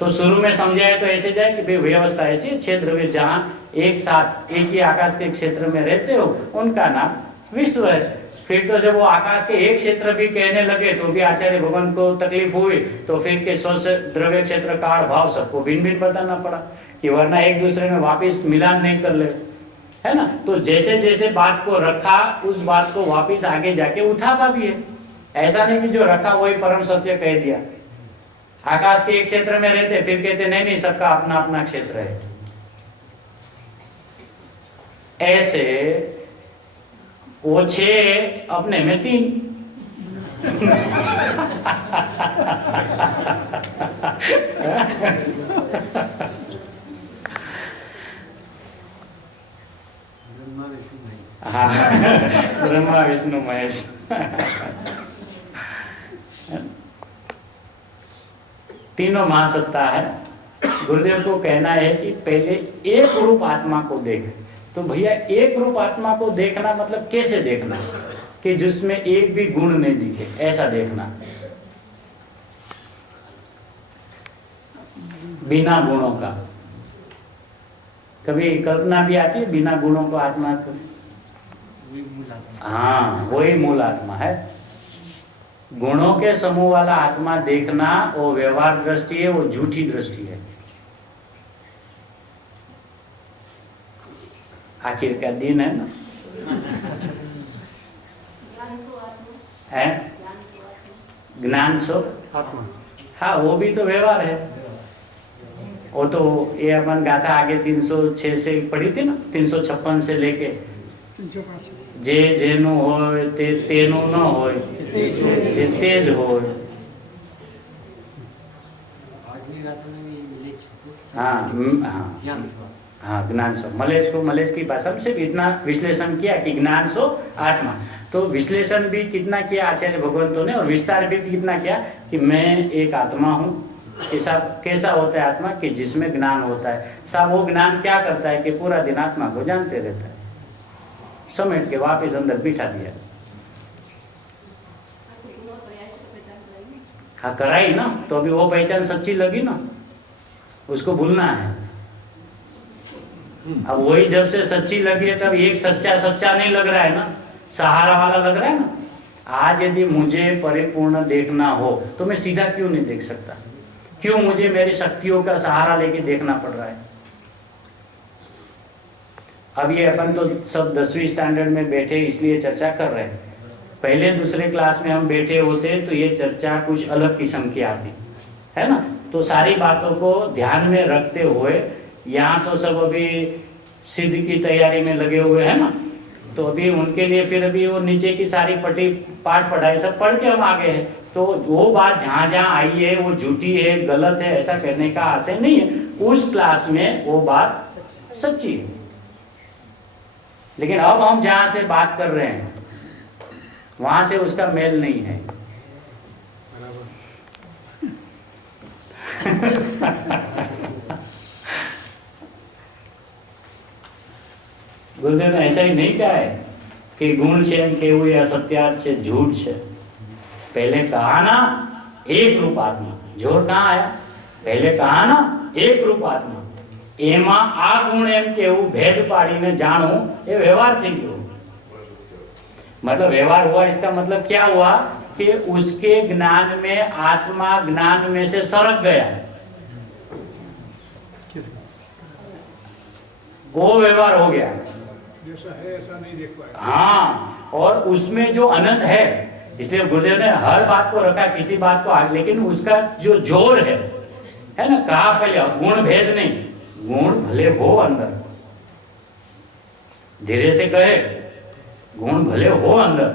तो शुरू में समझाए तो ऐसे जाए कि भाई व्यवस्था ऐसी है, छह द्रव्य जहां एक साथ एक ही आकाश के क्षेत्र में रहते हो उनका नाम विश्व है। फिर तो जब वो आकाश के एक क्षेत्र भी कहने लगे तो भी आचार्य भगवान को तकलीफ हुई, तो फिर के स्व द्रव्य क्षेत्र काल भाव सबको भिन्न भिन्न बताना पड़ा, कि वरना एक दूसरे में वापिस मिलान नहीं कर ले, है ना। तो जैसे जैसे बात को रखा उस बात को वापिस आगे जाके उठावा भी है, ऐसा नहीं कि जो रखा वही परम सत्य कह दिया। आकाश के एक क्षेत्र में रहते फिर कहते नहीं नहीं सबका अपना अपना क्षेत्र है, ऐसे वो छह अपने में तीन। हाँ ब्रह्मा विष्णु महेश। तीनों महासत्ता है। गुरुदेव को कहना है कि पहले एक रूप आत्मा को देख। तो भैया एक रूप आत्मा को देखना मतलब कैसे देखना, कि जिसमें एक भी गुण नहीं दिखे, ऐसा देखना, बिना गुणों का। कभी कल्पना भी आती है बिना गुणों को आत्मा को? हाँ वही मूल आत्मा है। गुणों के समूह वाला आत्मा देखना वो व्यवहार दृष्टि है, वो झूठी दृष्टि है। आखिर का दिन है ना, है ज्ञान सो आत्मा। हाँ वो भी तो व्यवहार है। वो तो ये अपन गाथा आगे 306 से पढ़ी थी ना, 356 से लेके जे जेनु होय ते तेनु न होय ते तेज होय। हाँ हाँ हाँ ज्ञान सो मलेज की भाषा से इतना विश्लेषण किया कि ज्ञान सो आत्मा। तो विश्लेषण भी कितना किया आचार्य भगवंतों ने, और विस्तार भी कितना किया कि मैं एक आत्मा हूँ। कैसा होता है आत्मा, कि जिसमें ज्ञान होता है। साहब वो ज्ञान क्या करता है कि पूरा दिन आत्मा को जानते रहता है, समेट के वापस अंदर बिठा दिया। हाँ कराई ना, तो अभी वो पहचान सच्ची लगी ना, उसको भूलना है। अब वही जब से सच्ची लगी है तब एक सच्चा नहीं लग रहा है ना, सहारा वाला लग रहा है ना। आज यदि मुझे परिपूर्ण देखना हो तो मैं सीधा क्यों नहीं देख सकता? क्यों मुझे मेरी शक्तियों का सहारा लेके देखना पड़ रहा है? अब ये अपन तो सब 10वीं स्टैंडर्ड में बैठे इसलिए चर्चा कर रहे हैं। पहले दूसरे क्लास में हम बैठे होते तो ये चर्चा कुछ अलग किस्म की आती, है ना। तो सारी बातों को ध्यान में रखते हुए, यहाँ तो सब अभी सिद्ध की तैयारी में लगे हुए हैं ना, तो अभी उनके लिए फिर अभी वो नीचे की सारी पाठ पढ़ाई सब पढ़ के हम आगे हैं। तो वो बात जहाँ जहाँ आई है वो झूठी है, गलत है, ऐसा कहने का आशय नहीं है। उस क्लास में वो बात सच्ची है, लेकिन अब हम जहाँ से बात कर रहे हैं वहां से उसका मेल नहीं है। गुरुदेव ने ऐसा ही नहीं कहा है कि गुण છે એમ કેવું એ असत्यात છે, झूठ છે। पहले कहा ना एक रूप आत्मा, जोर कहाँ आया? पहले कहा ना एक रूप आत्मा, एमा आ गुण एम केवू भेद पाड़ीने जाणो ये व्यवहार थी गयो। मतलब व्यवहार हुआ, इसका मतलब क्या हुआ कि उसके ज्ञान में आत्मा ज्ञान में से सरक गया, वो व्यवहार हो गया। जैसा है ऐसा नहीं देख पाएगा। हाँ, और उसमें जो आनंद है, इसलिए गुरुदेव ने हर बात को रखा, किसी बात को आगे, लेकिन उसका जो जोर है ना, कहा पहले गुण भेद नहीं, गुण भले हो अंदर, धीरे से कहे गुण भले हो अंदर,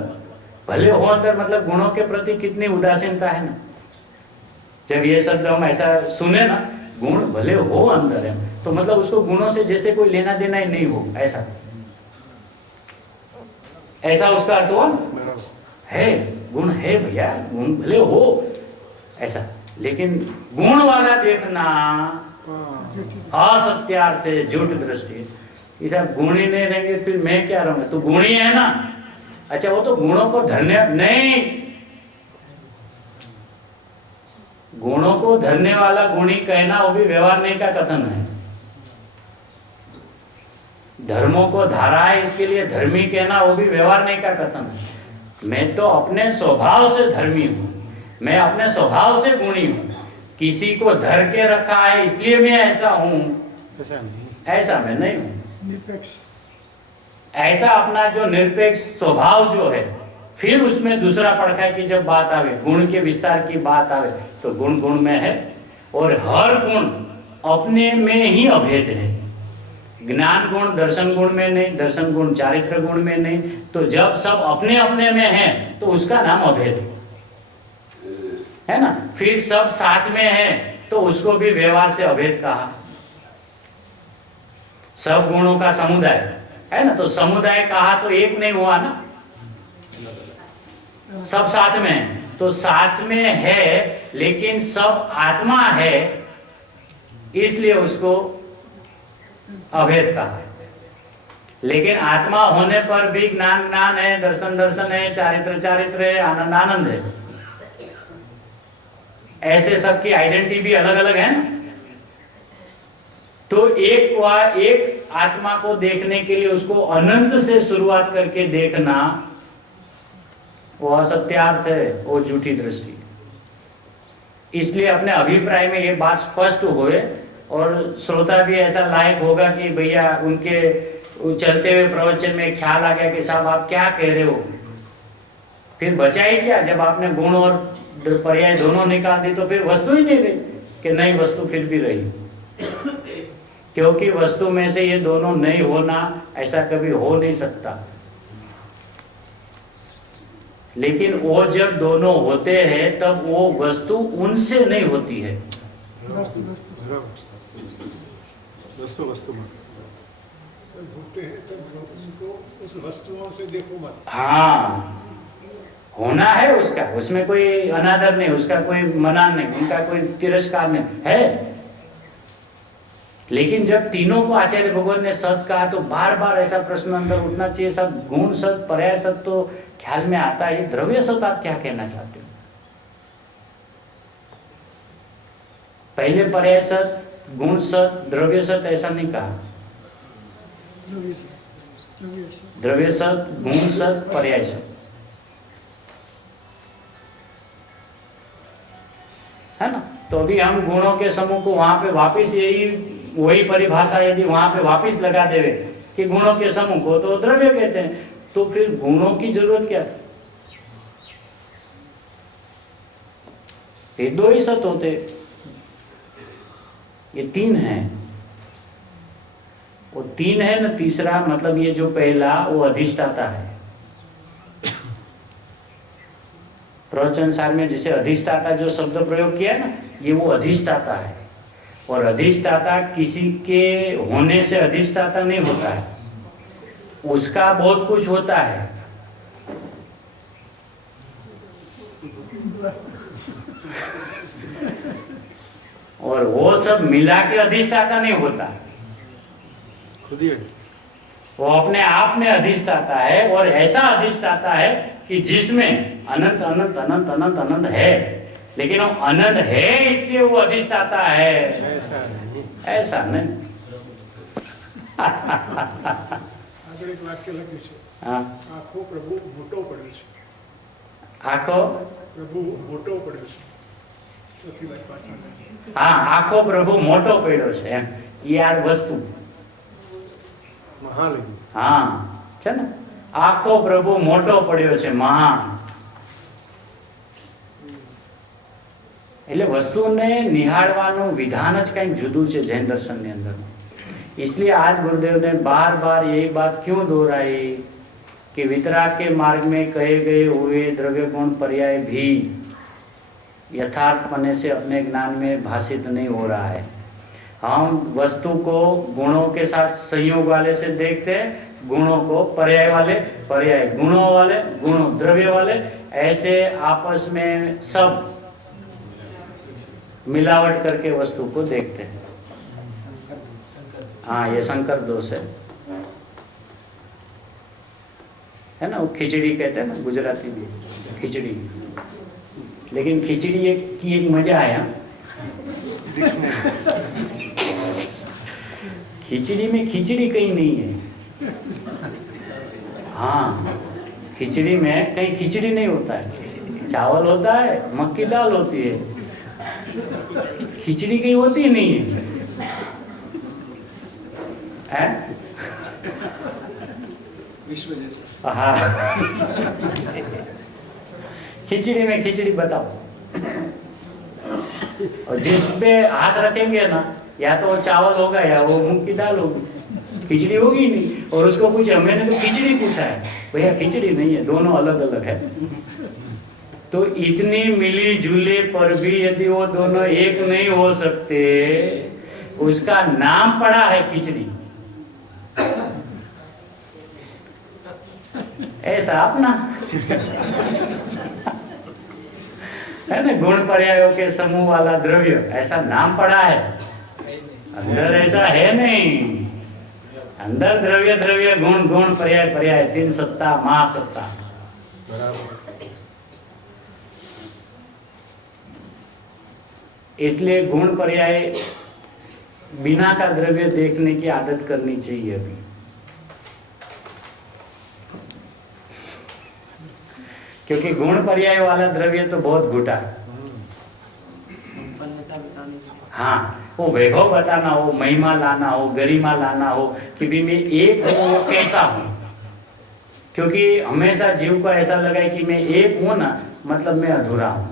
भले हो अंदर मतलब गुणों के प्रति कितनी उदासीनता है ना। जब ये शब्द हम ऐसा सुने ना, गुण भले हो अंदर है, तो मतलब उसको गुणों से जैसे कोई लेना देना ही नहीं हो, ऐसा उसका अर्थ हुआ ना। है, गुण है भैया, गुण भले हो ऐसा, लेकिन गुण वाला देखना असत्यार्थ है, झूठ दृष्टि है। ऐसा गुण ही नहीं रहेंगे फिर मैं क्या रहूंगा? तो गुणी है ना। अच्छा, वो तो गुणों को धरने नहीं, गुणों को धरने वाला गुणी कहना वो भी व्यवहार नहीं का कथन है। धर्मों को धारा है इसके लिए धर्मी कहना वो भी व्यवहार नहीं का कथन है। मैं तो अपने स्वभाव से धर्मी हूं, मैं अपने स्वभाव से गुणी हूं, किसी को धर के रखा है इसलिए मैं ऐसा हूं, ऐसा मैं नहीं हूं। निरपेक्ष, ऐसा अपना जो निरपेक्ष स्वभाव जो है, फिर उसमें दूसरा पड़खा की जब बात आवे, गुण के विस्तार की बात आवे, तो गुण गुण में है और हर गुण अपने में ही अभेद है। ज्ञान गुण दर्शन गुण में नहीं, दर्शन गुण चारित्र गुण में नहीं, तो जब सब अपने अपने में है तो उसका नाम अभेद है ना। फिर सब साथ में है तो उसको भी व्यवहार से अभेद कहा। सब गुणों का समुदाय है ना, तो समुदाय कहा तो एक नहीं हुआ ना, सब साथ में है, तो साथ में है लेकिन सब आत्मा है, इसलिए उसको अभेद कहा। लेकिन आत्मा होने पर भी ज्ञान ज्ञान है, दर्शन दर्शन है, चारित्र चारित्र है, आनंद आनंद है। ऐसे सबकी आइडेंटिटी भी अलग अलग है ना। तो एक आत्मा को देखने के लिए उसको अनंत से शुरुआत करके देखना वो असत्यार्थ है, वो झूठी दृष्टि। इसलिए अपने अभिप्राय में ये बात स्पष्ट होए और श्रोता भी ऐसा लायक होगा कि भैया उनके चलते हुए प्रवचन में ख्याल आ गया कि साहब आप क्या कह रहे हो। फिर बचा ही क्या, जब आपने गुण और पर्याय दोनों निकाल दी तो फिर वस्तु ही नहीं रही, कि नहीं वस्तु फिर भी रही, क्योंकि वस्तु में से ये दोनों नहीं होना ऐसा कभी हो नहीं सकता। लेकिन वो जब दोनों होते हैं तब वो वस्तु उनसे नहीं होती है। वस्तु भूलते हैं तब उनको उस वस्तुओं से देखो मत। हाँ, होना है उसका, उसमें कोई अनादर नहीं, उसका कोई मना नहीं, उनका कोई तिरस्कार नहीं है। लेकिन जब तीनों को आचार्य भगवान ने सत कहा तो बार बार ऐसा प्रश्न अंदर उठना चाहिए, सब गुण सत पर्याय सत तो ख्याल में आता है, द्रव्य सत आप क्या कहना चाहते हो? पहले पर्याय सत, गुण सत, द्रव्य सत ऐसा नहीं कहा। द्रव्य सत, गुण सत, पर्याय सत है ना। तो अभी हम गुणों के समूह को वहां पे वापिस वही परिभाषा यदि वहां पे वापिस लगा देवे कि गुणों के समूह को तो द्रव्य कहते हैं, तो फिर गुणों की जरूरत क्या थी? ये दो ही सत होते, ये तीन हैं। वो तीन है ना, तीसरा मतलब ये जो पहला वो अधिष्ठाता है। प्रवचन सार में जैसे अधिष्ठाता जो शब्द प्रयोग किया है ना, ये वो अधिष्ठाता है। और अधिष्ठाता किसी के होने से अधिष्ठाता नहीं होता है, उसका बहुत कुछ होता है। और वो सब मिला के अधिष्ठाता नहीं होता, खुद ही वो अपने आप में अधिष्ठाता है। और ऐसा अधिष्ठाता है कि जिसमें अनंत अनंत अनंत अनंत अनंत है, लेकिन वो अनंत है इसलिए वो अधिष्ठाता है, ऐसा नहीं। આગળ એક વાક્ય લખ્યું છે, हाँ, આખો પ્રભુ મોટો પડ્યો છે, आखो પ્રભુ મોટો પડ્યો છે। ચોથી વાત પાછી हाँ, आखो प्रभु मोटो पड़ो है एम, ये आ वस्तु મહાલિંગ. હા છે ને, આખો પ્રભુ મોટો પડ્યો છે, મહાન. એટલે વસ્તુને નિહાળવાનું વિધાન જ કંઈક જુદું છે જૈન દर्शनની અંદર. इसलिए आज गुरुदेव ने बार बार यही बात क्यों दोहराई कि वितराग के मार्ग में कहे गए हुए द्रव्य गुण पर्याय भी यथार्थपने से अपने ज्ञान में भाषित नहीं हो रहा है. हम वस्तु को गुणों के साथ संयोग वाले से देखते हैं, गुणों को पर्याय वाले पर्याय, गुणों वाले गुणों, द्रव्य वाले, ऐसे आपस में सब मिलावट करके वस्तु को देखते हैं. हाँ, ये संकर दोष है ना. वो खिचड़ी कहते हैं ना गुजराती में, खिचड़ी. लेकिन खिचड़ी की एक मजा है. खिचड़ी में खिचड़ी कहीं नहीं है. हाँ, खिचड़ी में कहीं खिचड़ी नहीं होता है. चावल होता है, मक्की दाल होती है, खिचड़ी कहीं होती ही नहीं है. વિશ્વ જૈસા. हाँ, खिचड़ी में खिचड़ी बताओ. और जिस पे हाथ रखेंगे ना, या तो वो चावल होगा या वो मूंग की दाल होगी, खिचड़ी होगी ही नहीं. और उसको पूछे, मैंने तो खिचड़ी पूछा है, भैया खिचड़ी नहीं है, दोनों अलग अलग है. तो इतनी मिली जुली पर भी यदि वो दोनों एक नहीं हो सकते, उसका नाम पड़ा है खिचड़ी. ऐसा अपना है ना, गुण पर्यायों के समूह वाला द्रव्य, ऐसा नाम पड़ा है. अंदर ऐसा है नहीं. अंदर द्रव्य द्रव्य गुण गुण पर्याय पर्याय, तीन सत्ता महासत्ता. इसलिए गुण पर्याय बिना का द्रव्य देखने की आदत करनी चाहिए अभी. क्योंकि गुण पर्याय वाला द्रव्य तो बहुत घुटा है. संपन्नता बताने की. हाँ, वो वैभव बताना हो, महिमा लाना हो, गरिमा लाना हो कि भी मैं एक हूँ, वो कैसा हूँ. क्योंकि हमेशा जीव को ऐसा लगा है कि मैं एक हूँ ना, मतलब मैं अधूरा हूँ.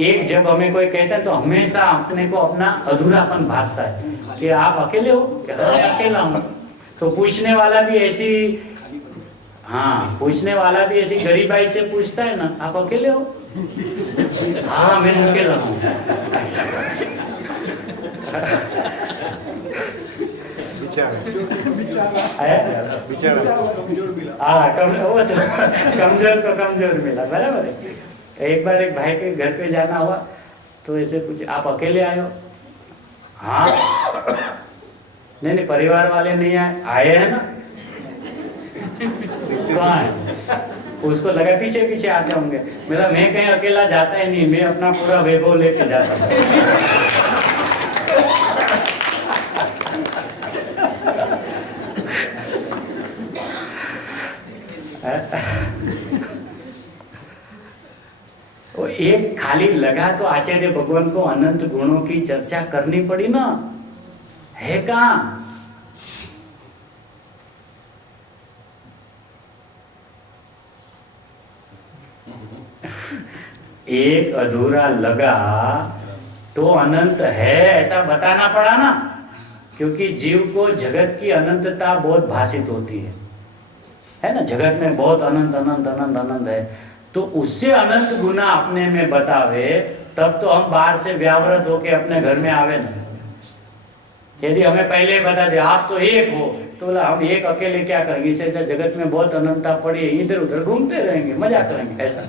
एक जब हमें कोई कहता है तो हमेशा अपने को अपना अधूरापन भासता है कि आप अकेले हो, क्या मैं अकेला हूँ. तो पूछने वाला भी ऐसी, हाँ, पूछने वाला भी ऐसी गरीबाई से पूछता है ना, आप अकेले हो. हाँ, मैं अकेला हूँ. વિચાર कमजोर मिला. हाँ, वो तो कमजोर को कमजोर मिला. बराबर है. एक बार एक भाई के घर पे जाना हुआ तो ऐसे पूछे, आप अकेले आए हो? हाँ. नहीं, परिवार वाले नहीं आए हैं ना. कहाँ है? उसको लगा पीछे पीछे आते होंगे. मेरा मैं कहीं अकेला जाता ही नहीं, मैं अपना पूरा वैभव लेके जाता हूँ. वो एक खाली लगा तो आचार्य भगवान को अनंत गुणों की चर्चा करनी पड़ी ना. है कहाँ? एक अधूरा लगा तो अनंत है ऐसा बताना पड़ा ना. क्योंकि जीव को जगत की अनंतता बहुत भाषित होती है ना. जगत में बहुत अनंत अनंत अनंत अनंत है, तो उससे अनंत गुना अपने में बतावे, तब तो हम बाहर से व्यावृत होके अपने घर में आवे ना. यदि हमें पहले ही बता दे आप तो एक हो, तो बोला हम एक अकेले क्या करेंगे, इससे जगत में बहुत अनंतता पड़ी है, इधर उधर घूमते रहेंगे, मजा करेंगे. ऐसा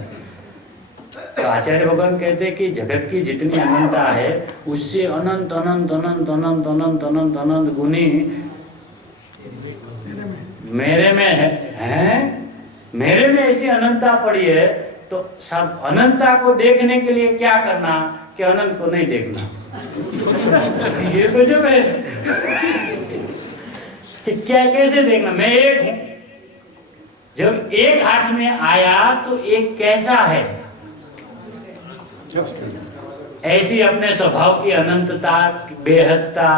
तो आचार्य भगवान कहते हैं कि जगत की जितनी अनंतता है उससे अनंत अनंत अनंत अनंत अनंत अनंत अनंत गुनी मेरे में है. मेरे में ऐसी अनंतता पड़ी है, तो सब अनंतता को देखने के लिए क्या करना कि अनंत को नहीं देखना. ये गजब है कि क्या कैसे देखना. मैं एक हूं. जब एक हाथ में आया तो एक कैसा है, ऐसी अपने स्वभाव की अनंतता, बेहदता,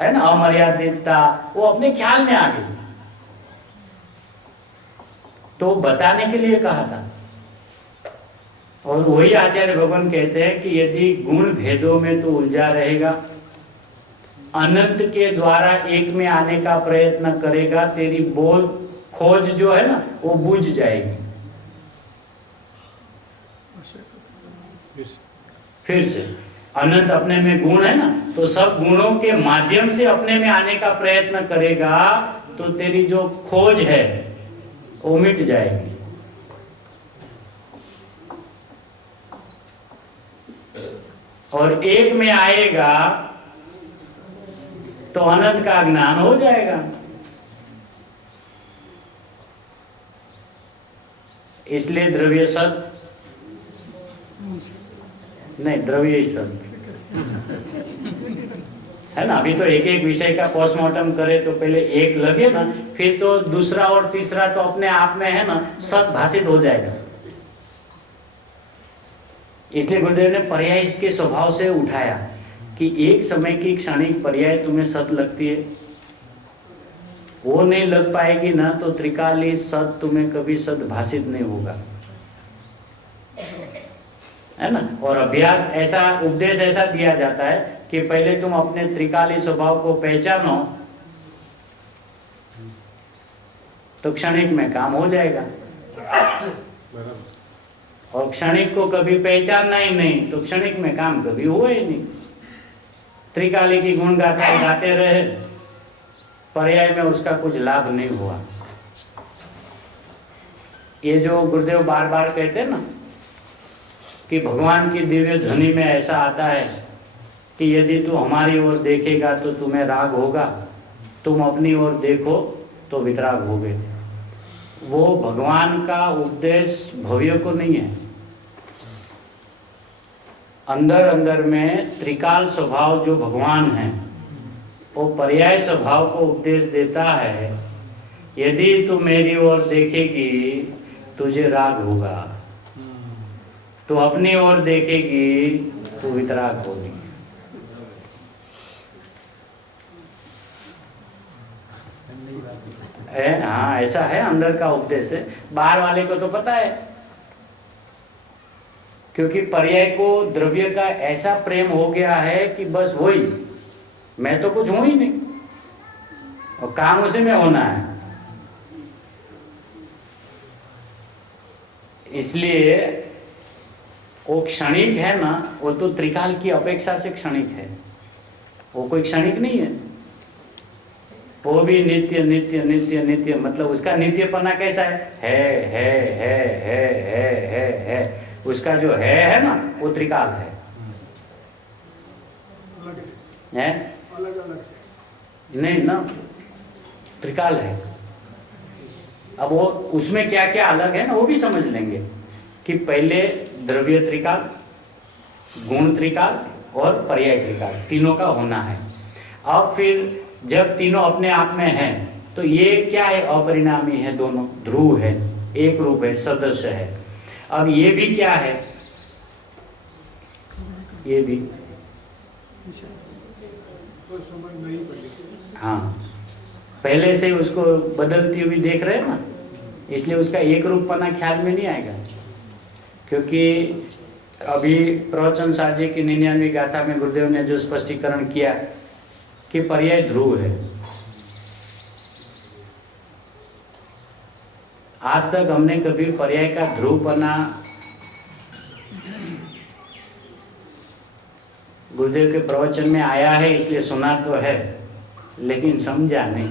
है ना, अमर्यादितता, वो अपने ख्याल में आ गई। तो बताने के लिए कहा था। और वही आचार्य भगवान कहते हैं कि यदि गुण भेदों में तो उलझा रहेगा, अनंत के द्वारा एक में आने का प्रयत्न करेगा, तेरी बोल खोज जो है ना वो बुझ जाएगी। फिर से अनंत अपने में गुण है ना, तो सब गुणों के माध्यम से अपने में आने का प्रयत्न करेगा, तो तेरी जो खोज है वो मिट जाएगी। और एक में आएगा तो अनंत का ज्ञान हो जाएगा। इसलिए द्रव्य सत नहीं, द्रव्य ही सत है ना। अभी तो एक एक विषय का पोस्टमार्टम करे तो पहले एक लगे ना, फिर तो दूसरा और तीसरा तो अपने आप में है ना सत भाषित हो जाएगा। इसलिए गुरुदेव ने पर्याय के स्वभाव से उठाया कि एक समय की क्षणिक पर्याय तुम्हें सत लगती है, वो नहीं लग पाएगी ना तो त्रिकाली सत तुम्हें कभी सत भाषित नहीं होगा, है ना। और अभ्यास ऐसा, उपदेश ऐसा दिया जाता है कि पहले तुम अपने त्रिकाली स्वभाव को पहचानो तो क्षणिक में काम हो जाएगा। और क्षणिक को कभी पहचानना ही नहीं तो क्षणिक में काम कभी हुआ ही नहीं। त्रिकाली की गुण गाथा गाते रहे, पर्याय में उसका कुछ लाभ नहीं हुआ। ये जो गुरुदेव बार बार कहते हैं ना कि भगवान की दिव्य ध्वनि में ऐसा आता है कि यदि तू हमारी ओर देखेगा तो तुम्हें राग होगा, तुम अपनी ओर देखो तो वितराग होगे। वो भगवान का उपदेश भव्य को नहीं है, अंदर अंदर में त्रिकाल स्वभाव जो भगवान है वो पर्याय स्वभाव को उपदेश देता है। यदि तू मेरी ओर देखेगी तुझे राग होगा, तो अपनी ओर देखेगी तो वितराग होगी। हाँ, ऐसा है, अंदर का उपदेश है। बाहर वाले को तो पता है, क्योंकि पर्याय को द्रव्य का ऐसा प्रेम हो गया है कि बस वही, मैं तो कुछ हूं ही नहीं और काम उसी में होना है। इसलिए वो क्षणिक है ना, वो तो त्रिकाल की अपेक्षा से क्षणिक है, वो कोई क्षणिक नहीं है। वो भी नित्य नित्य नित्य नित्य, मतलब उसका नित्यपना कैसा है। उसका जो है ना वो त्रिकाल है। अलग अलग नहीं ना, त्रिकाल है। अब वो उसमें क्या क्या अलग है ना वो भी समझ लेंगे कि पहले द्रव्य त्रिकाल, गुण त्रिकाल और पर्याय त्रिकाल, तीनों का होना है। अब फिर जब तीनों अपने आप में हैं तो ये क्या है, अपरिणामी है, दोनों ध्रुव है, एक रूप है, सदस्य है। अब ये भी क्या है, ये भी समझ नहीं पड़ी। हाँ, पहले से उसको बदलती हुई देख रहे हैं ना, इसलिए उसका एक रूपपना ख्याल में नहीं आएगा। क्योंकि अभी प्रवचन साजे की 99वीं गाथा में गुरुदेव ने जो स्पष्टीकरण किया कि पर्याय ध्रुव है। आज तक हमने कभी पर्याय का ध्रुवपना गुरुदेव के प्रवचन में आया है, इसलिए सुना तो है लेकिन समझा नहीं,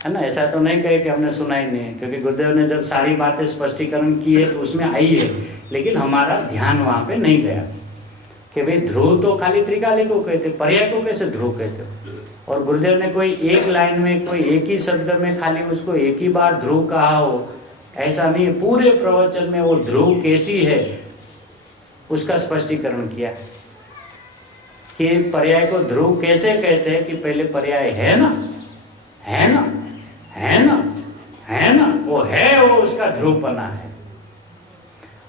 है ना। ऐसा तो नहीं कहे कि हमने सुना ही नहीं है, क्योंकि गुरुदेव ने जब सारी बातें स्पष्टीकरण की है तो उसमें आई है, लेकिन हमारा ध्यान वहां पे नहीं गया कि भाई ध्रुव तो खाली त्रिकाली को कहते, पर्याय को कैसे ध्रुव कहते हो। और गुरुदेव ने कोई एक लाइन में, कोई एक ही शब्द में खाली उसको एक ही बार ध्रुव कहा हो, ऐसा नहीं है। पूरे प्रवचन में वो ध्रुव कैसी है उसका स्पष्टीकरण किया कि पर्याय को ध्रुव कैसे कहते हैं कि पहले पर्याय है ना, है ना, है ना, है ना, वो है, वो उसका ध्रुवपना है।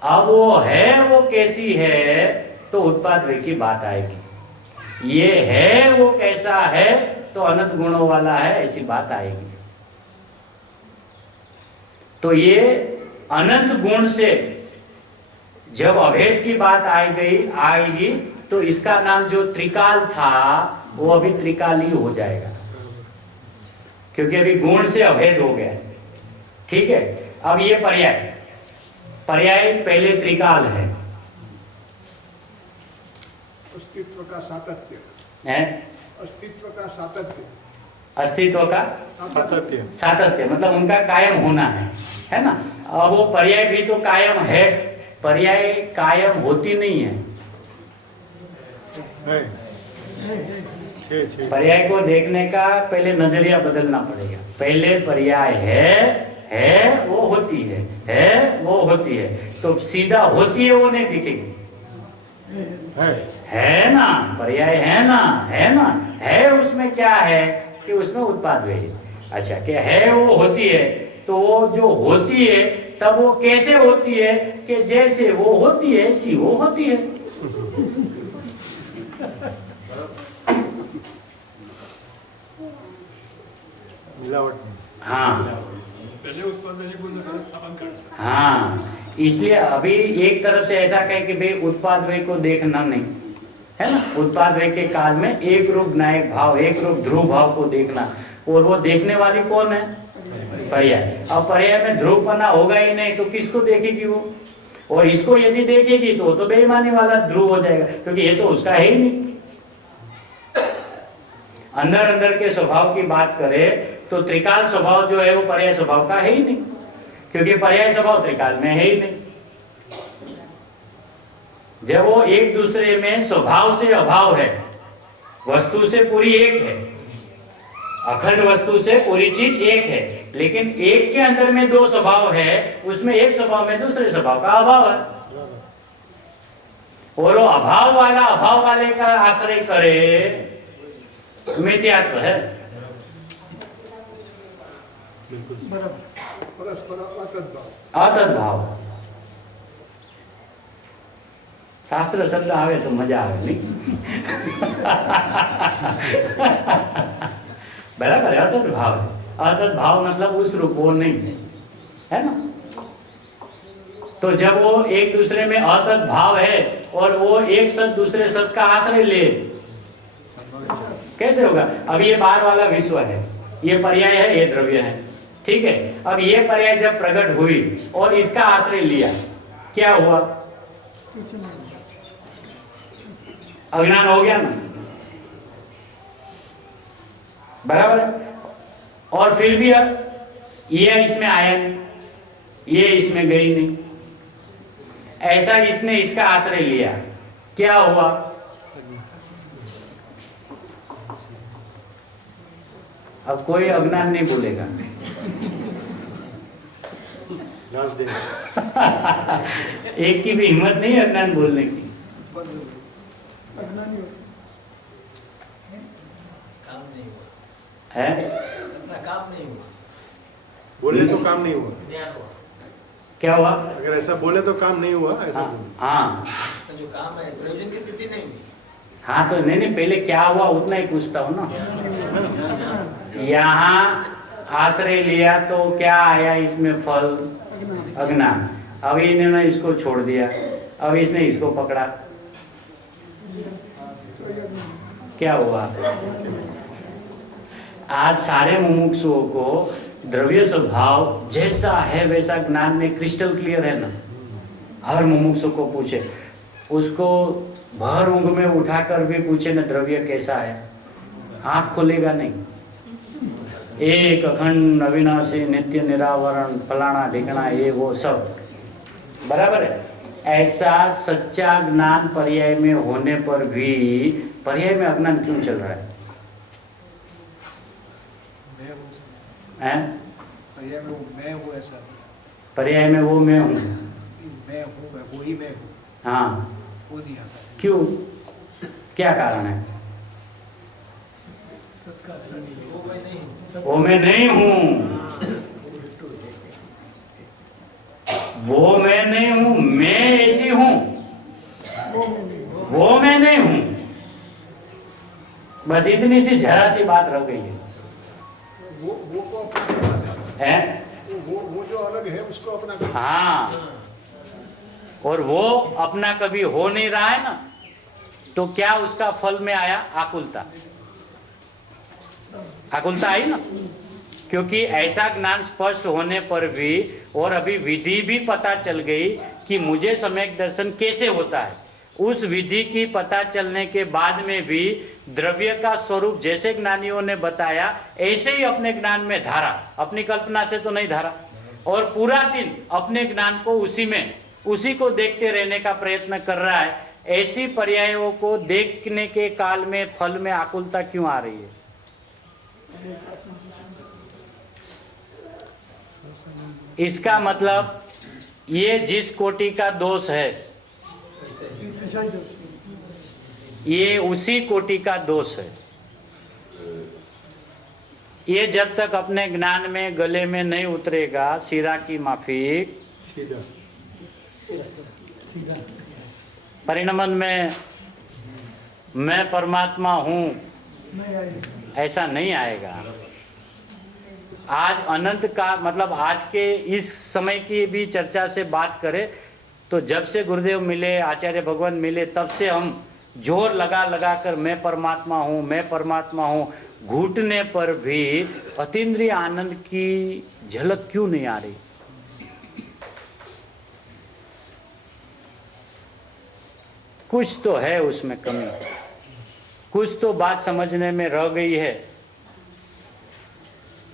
अब वो कैसी है तो उत्पाद वे की बात आएगी। ये है वो कैसा है तो अनंत गुणों वाला है ऐसी बात आएगी। तो ये अनंत गुण से जब अभेद की बात आएगी तो इसका नाम जो त्रिकाल था वो अभी त्रिकाल ही हो जाएगा, क्योंकि अभी गुण से अभेद हो गया। ठीक है, अब ये पर्याय पहले त्रिकाल है, अस्तित्व का सातत्य है? अस्तित्व का सातत्य, अस्तित्व का सातत्य मतलब उनका कायम होना है ना। अब वो पर्याय भी तो कायम है, पर्याय कायम होती नहीं है। पर्याय को देखने का पहले नजरिया बदलना पड़ेगा। पहले पर्याय है वो होती है वो होती है, तो सीधा होती है वो नहीं दिखेगी। है ना, पर्याय है ना, है उसमें क्या है कि उसमें उत्पाद वे है। अच्छा, क्या है वो होती है, तो वो जो होती है तब वो कैसे होती है कि जैसे वो होती है ऐसी वो होती है। हाँ पहले उत्पादन स्थापन करता। हाँ, इसलिए अभी एक तरफ से ऐसा कहे कि भाई उत्पाद वे को देखना नहीं है ना। उत्पाद वे के काल में एक रूप नायक भाव, एक रूप ध्रुव भाव को देखना, और वो देखने वाली कौन है? पर्याय। अब पर्याय में ध्रुवपना होगा ही नहीं तो किसको देखेगी वो? और इसको यदि देखेगी तो बेईमानी वाला ध्रुव हो जाएगा, क्योंकि ये तो उसका है ही नहीं। अंदर के स्वभाव की बात करें तो त्रिकाल स्वभाव जो है वो पर्याय स्वभाव का है ही नहीं, क्योंकि पर्याय स्वभाव त्रिकाल में है ही नहीं। जब वो एक दूसरे में स्वभाव से अभाव है, वस्तु से पूरी एक है, अखंड वस्तु से पूरी चीज एक है, लेकिन एक के अंदर में दो स्वभाव है, उसमें एक स्वभाव में दूसरे स्वभाव का अभाव है। और वो अभाव वाले का आश्रय करे मिथ्यात्व है। परस्पर अतद्भाव। अतद्भाव शास्त्र शब्द आवे तो मजा आवे नहीं। बराबर है, अतद्भाव है। अतद्भाव मतलब उस रूप वो नहीं है ना। तो जब वो एक दूसरे में अतद्भाव है और वो एक सत दूसरे सत का आश्रय ले, कैसे होगा? अब ये बाहर वाला विश्व है, ये पर्याय है, ये द्रव्य है, ठीक है। अब ये पर्याय जब प्रकट हुई और इसका आश्रय लिया, क्या हुआ? अज्ञान हो गया ना, बराबर है। और फिर भी अब ये इसमें आया नहीं, ये इसमें गई नहीं, ऐसा इसने इसका आश्रय लिया, क्या हुआ? अब कोई अज्ञान नहीं बोलेगा। एक की भी हिम्मत नहीं है अज्ञान बोलने की। काम नहीं हुआ है? काम नहीं हुआ, बोले तो काम नहीं हुआ। ज्ञान हुआ। क्या हुआ? अगर ऐसा बोले तो काम नहीं हुआ, ऐसा हाँ, तो जो काम है प्रयोजन की स्थिति नहीं हुई। हाँ, तो नहीं पहले क्या हुआ उतना ही पूछता हूँ ना। यहाँ आश्रय लिया तो क्या आया इसमें? फल अज्ञान। अब इन्होंने इसको छोड़ दिया, अब इसने इसको पकड़ा, क्या हुआ? आज सारे मुमुक्षुओं को द्रव्य स्वभाव जैसा है वैसा ज्ञान में क्रिस्टल क्लियर है ना। हर मुमुक्षु को पूछे, उसको भर ऊँग में उठाकर भी पूछे ना द्रव्य कैसा है, आँख खुलेगा नहीं। एक अखंड अविनाशी नित्य निरावरण फलाना ढिकना ये वो सब बराबर है। ऐसा सच्चा ज्ञान पर्याय में होने पर भी पर्याय में अज्ञान क्यों चल रहा है? मैं हूँ ऐसा, पर्याय में वो मैं हूँ, मैं हूँ, वो ही मैं हूँ, हाँ, वो नहीं आता। क्यों? क्या कारण है? वो मैं नहीं हूँ, वो मैं नहीं हूँ, मैं वो मैं नहीं हूं। बस इतनी सी जरा सी बात रह गई है। वो को अपना है? वो जो अलग है उसको अपना। हाँ, और वो अपना कभी हो नहीं रहा है ना, तो क्या उसका फल में आया? आकुलता। आकुलता आई ना, क्योंकि ऐसा ज्ञान स्पष्ट होने पर भी और अभी विधि भी पता चल गई कि मुझे सम्यक दर्शन कैसे होता है। उस विधि की पता चलने के बाद में भी द्रव्य का स्वरूप जैसे ज्ञानियों ने बताया ऐसे ही अपने ज्ञान में धारा, अपनी कल्पना से तो नहीं धारा, और पूरा दिन अपने ज्ञान को उसी को देखते रहने का प्रयत्न कर रहा है। ऐसी पर्यायों को देखने के काल में फल में आकुलता क्यों आ रही है? इसका मतलब ये जिस कोटि का दोष है, ये उसी कोटि का दोष है। ये जब तक अपने ज्ञान में गले में नहीं उतरेगा, सिरा की माफिक परिणमन में मैं परमात्मा हूं ऐसा नहीं आएगा। आज अनंत का मतलब आज के इस समय की भी चर्चा से बात करें तो जब से गुरुदेव मिले, आचार्य भगवान मिले, तब से हम जोर लगा कर मैं परमात्मा हूँ घुटने पर भी अतीन्द्रिय आनंद की झलक क्यों नहीं आ रही? कुछ तो है उसमें कमी, कुछ तो बात समझने में रह गई है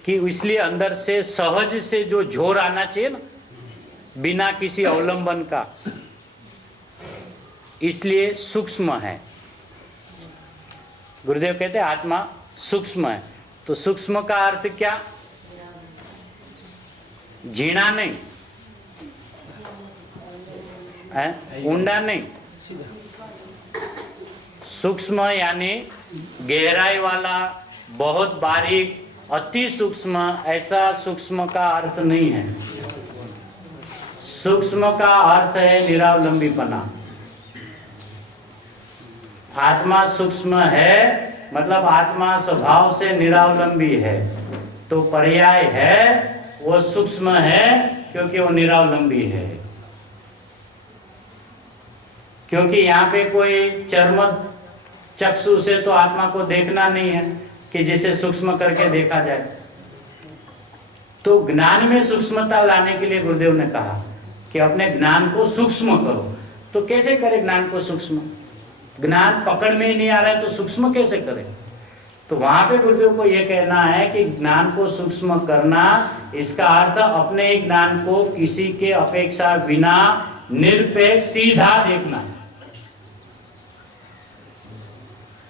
कि इसलिए अंदर से सहज से जो जोर आना चाहिए ना, बिना किसी अवलंबन का, इसलिए सूक्ष्म है। गुरुदेव कहते हैं आत्मा सूक्ष्म है। तो सूक्ष्म का अर्थ क्या? झीणा नहीं है, ऊंडा नहीं, सूक्ष्म यानी गहराई वाला, बहुत बारीक, अति सूक्ष्म, ऐसा सूक्ष्म का अर्थ नहीं है। सूक्ष्म का अर्थ है निरावलंबीपना। आत्मा सूक्ष्म है मतलब आत्मा स्वभाव से निरावलंबी है, तो पर्याय है वो सूक्ष्म है क्योंकि वो निरावलंबी है। क्योंकि यहाँ पे कोई चर्म चक्षु से तो आत्मा को देखना नहीं है कि जिसे सूक्ष्म करके देखा जाए। तो ज्ञान में सूक्ष्मता लाने के लिए गुरुदेव ने कहा कि अपने ज्ञान को सूक्ष्म करो। तो कैसे करे ज्ञान को सूक्ष्म? ज्ञान पकड़ में ही नहीं आ रहा है तो सूक्ष्म कैसे करे? तो वहां पे गुरुदेव को यह कहना है कि ज्ञान को सूक्ष्म करना, इसका अर्थ अपने ज्ञान को किसी के अपेक्षा बिना निरपेक्ष सीधा देखना,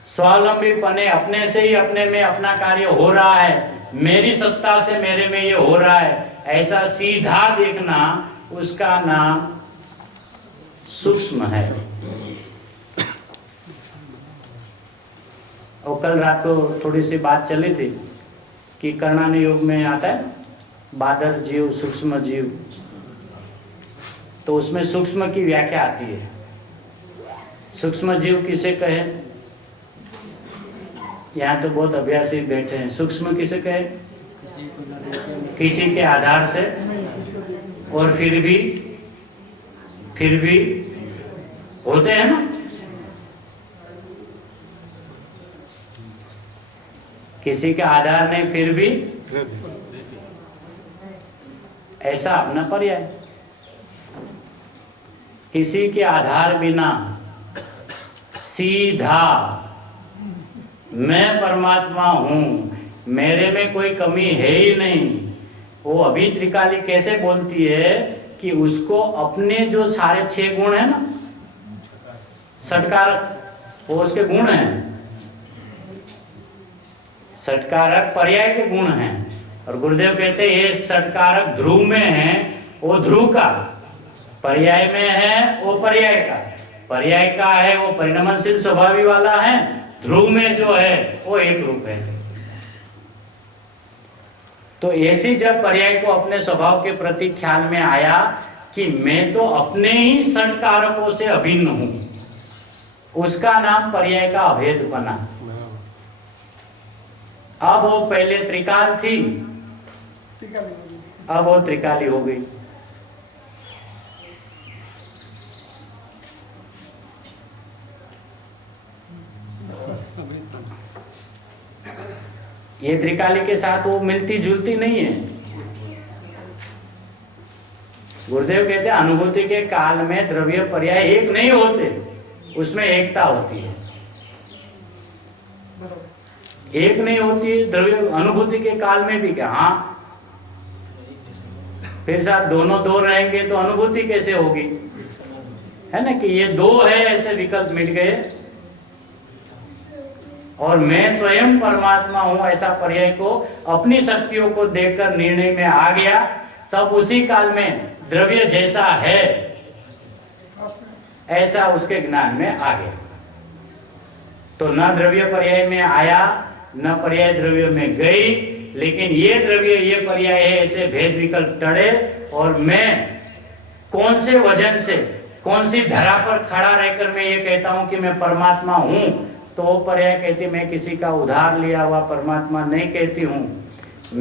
स्वावलंबी पने, अपने से ही अपने में अपना कार्य हो रहा है, मेरी सत्ता से मेरे में ये हो रहा है, ऐसा सीधा देखना, उसका नाम सूक्ष्म है। और कल रात को थोड़ी सी बात चली थी कि कर्णानी योग में आता है बादर जीव, सूक्ष्म जीव, तो उसमें सूक्ष्म की व्याख्या आती है। सूक्ष्म जीव किसे कहे? यहाँ तो बहुत अभ्यासी बैठे हैं। सूक्ष्म किसे कहे? किसी के आधार से, और फिर भी होते हैं ना, किसी के आधार नहीं फिर भी, ऐसा अपना पर्याय। किसी के आधार बिना सीधा मैं परमात्मा हूं, मेरे में कोई कमी है ही नहीं। वो अभी त्रिकाली कैसे बोलती है कि उसको अपने जो सारे 6 गुण है ना, षटकारक, वो उसके गुण हैं, षटकारक पर्याय के गुण हैं। और गुरुदेव कहते हैं ये षटकारक ध्रुव में है, वो ध्रुव का, पर्याय में है वो पर्याय का, पर्याय का है वो परिणमनशील स्वभावी वाला है, ध्रुव में जो है वो एक रूप है। तो ऐसी जब पर्याय को अपने स्वभाव के प्रति ख्याल में आया कि मैं तो अपने ही षटकारकों से अभिन्न हूं, उसका नाम पर्याय का अभेद बना। अब वो पहले त्रिकाल थी, अब वो त्रिकाली हो गई। ये त्रिकाली के साथ वो मिलती जुलती नहीं है। गुरुदेव कहते हैं अनुभूति के काल में द्रव्य पर्याय एक नहीं होते, उसमें एकता होती है। एक नहीं होती द्रव्य अनुभूति के काल में भी क्या? हाँ, फिर साथ दोनों दो रहेंगे तो अनुभूति कैसे होगी? है ना कि ये दो है, ऐसे विकल्प मिल गए और मैं स्वयं परमात्मा हूं ऐसा पर्याय को अपनी शक्तियों को देखकर निर्णय में आ गया, तब उसी काल में द्रव्य जैसा है ऐसा उसके ज्ञान में आ गया। तो न द्रव्य पर्याय में आया, न पर्याय द्रव्य में गई, लेकिन ये द्रव्य ये पर्याय है ऐसे भेद विकल्प टड़े और मैं कौन से वजन से, कौन सी धरा पर खड़ा रहकर मैं ये कहता हूं कि मैं परमात्मा हूं, तो वो पर्याय कहती मैं किसी का उधार लिया हुआ परमात्मा नहीं कहती हूं।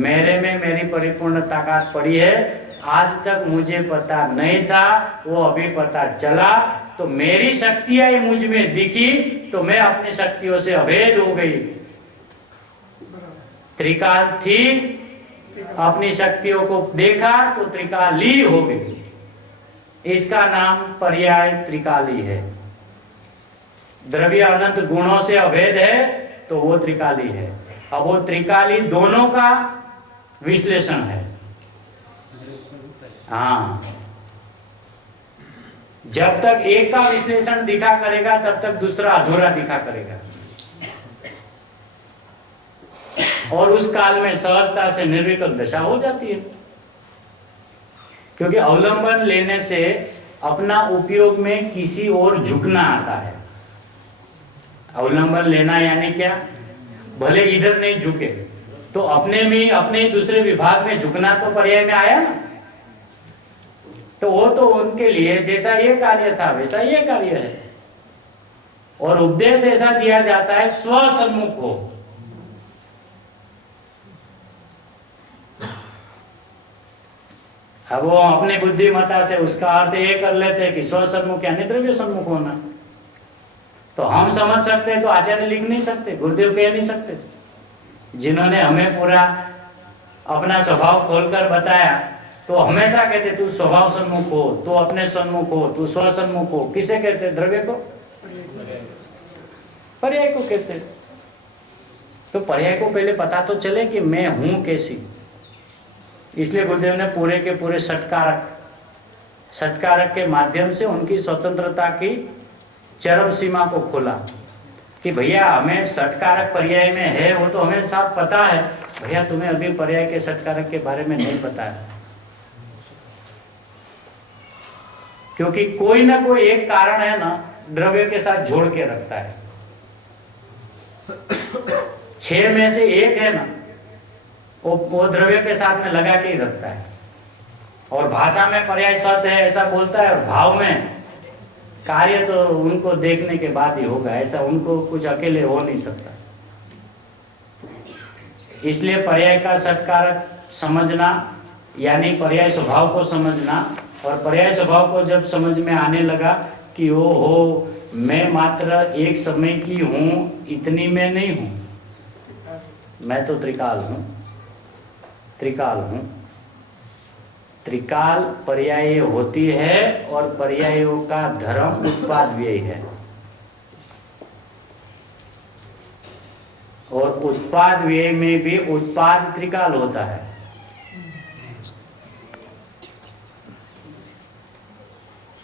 मेरे में मेरी परिपूर्ण ताकत पड़ी है, आज तक मुझे पता नहीं था, वो अभी पता चला, तो मेरी शक्तियां मुझ में दिखी तो मैं अपनी शक्तियों से अभेद हो गई। त्रिकाल थी, अपनी शक्तियों को देखा तो त्रिकाली हो गई। इसका नाम पर्याय त्रिकाली है। द्रव्य अनंत गुणों से अभेद है तो वो त्रिकाली है। अब वो त्रिकाली दोनों का विश्लेषण है। हाँ, जब तक एक का विश्लेषण दिखा करेगा तब तक दूसरा अधूरा दिखा करेगा और उस काल में सहजता से निर्विकल्प दशा हो जाती है। क्योंकि अवलंबन लेने से अपना उपयोग में किसी और झुकना आता है। अवलंबन लेना यानी क्या? भले इधर नहीं झुके तो अपने में, अपने ही दूसरे विभाग में झुकना तो पर्याय में आया ना। तो वो तो उनके लिए जैसा ये कार्य था वैसा ये कार्य है। और उपदेश ऐसा दिया जाता है स्वसन्मुख हो। अब वो अपनी बुद्धिमत्ता से उसका अर्थ ये कर लेते हैं कि स्वसन्मुख यानी द्रव्य सन्मुख होना। तो हम समझ सकते हैं तो आचार्य लिख नहीं सकते, गुरुदेव कह नहीं सकते। जिन्होंने हमें पूरा अपना स्वभाव खोलकर बताया तो हमेशा कहते तू स्वभाव सन्मुख हो, तू अपने सन्मुख हो, तू स्वसन्मुख हो। किसे कहते? द्रव्य को, पर्याय को कहते। तो पर्याय को पहले पता तो चले कि मैं हूं कैसी। इसलिए गुरुदेव ने पूरे के पूरे षटकारक के माध्यम से उनकी स्वतंत्रता की चरम सीमा को खोला कि भैया हमें षटकारक पर्याय में है वो तो हमें साफ पता है, भैया तुम्हें अभी पर्याय के षटकारक के बारे में नहीं पता है। क्योंकि कोई ना कोई एक कारण है ना द्रव्य के साथ जोड़ के रखता है। 6 में से एक है ना वो द्रव्य के साथ में लगा के ही रखता है। और भाषा में पर्याय सत है ऐसा बोलता है, और भाव में कार्य तो उनको देखने के बाद ही होगा, ऐसा उनको कुछ अकेले हो नहीं सकता। इसलिए पर्याय का षटकारक समझना यानी पर्याय स्वभाव को समझना, और पर्याय स्वभाव को जब समझ में आने लगा कि ओ हो मैं मात्र एक समय की हूं, इतनी मैं नहीं हूं, मैं तो त्रिकाल हूं, त्रिकाल हूं। त्रिकाल पर्याय होती है और पर्यायों का धर्म उत्पाद व्यय है। और उत्पाद व्यय में भी उत्पाद त्रिकाल होता है।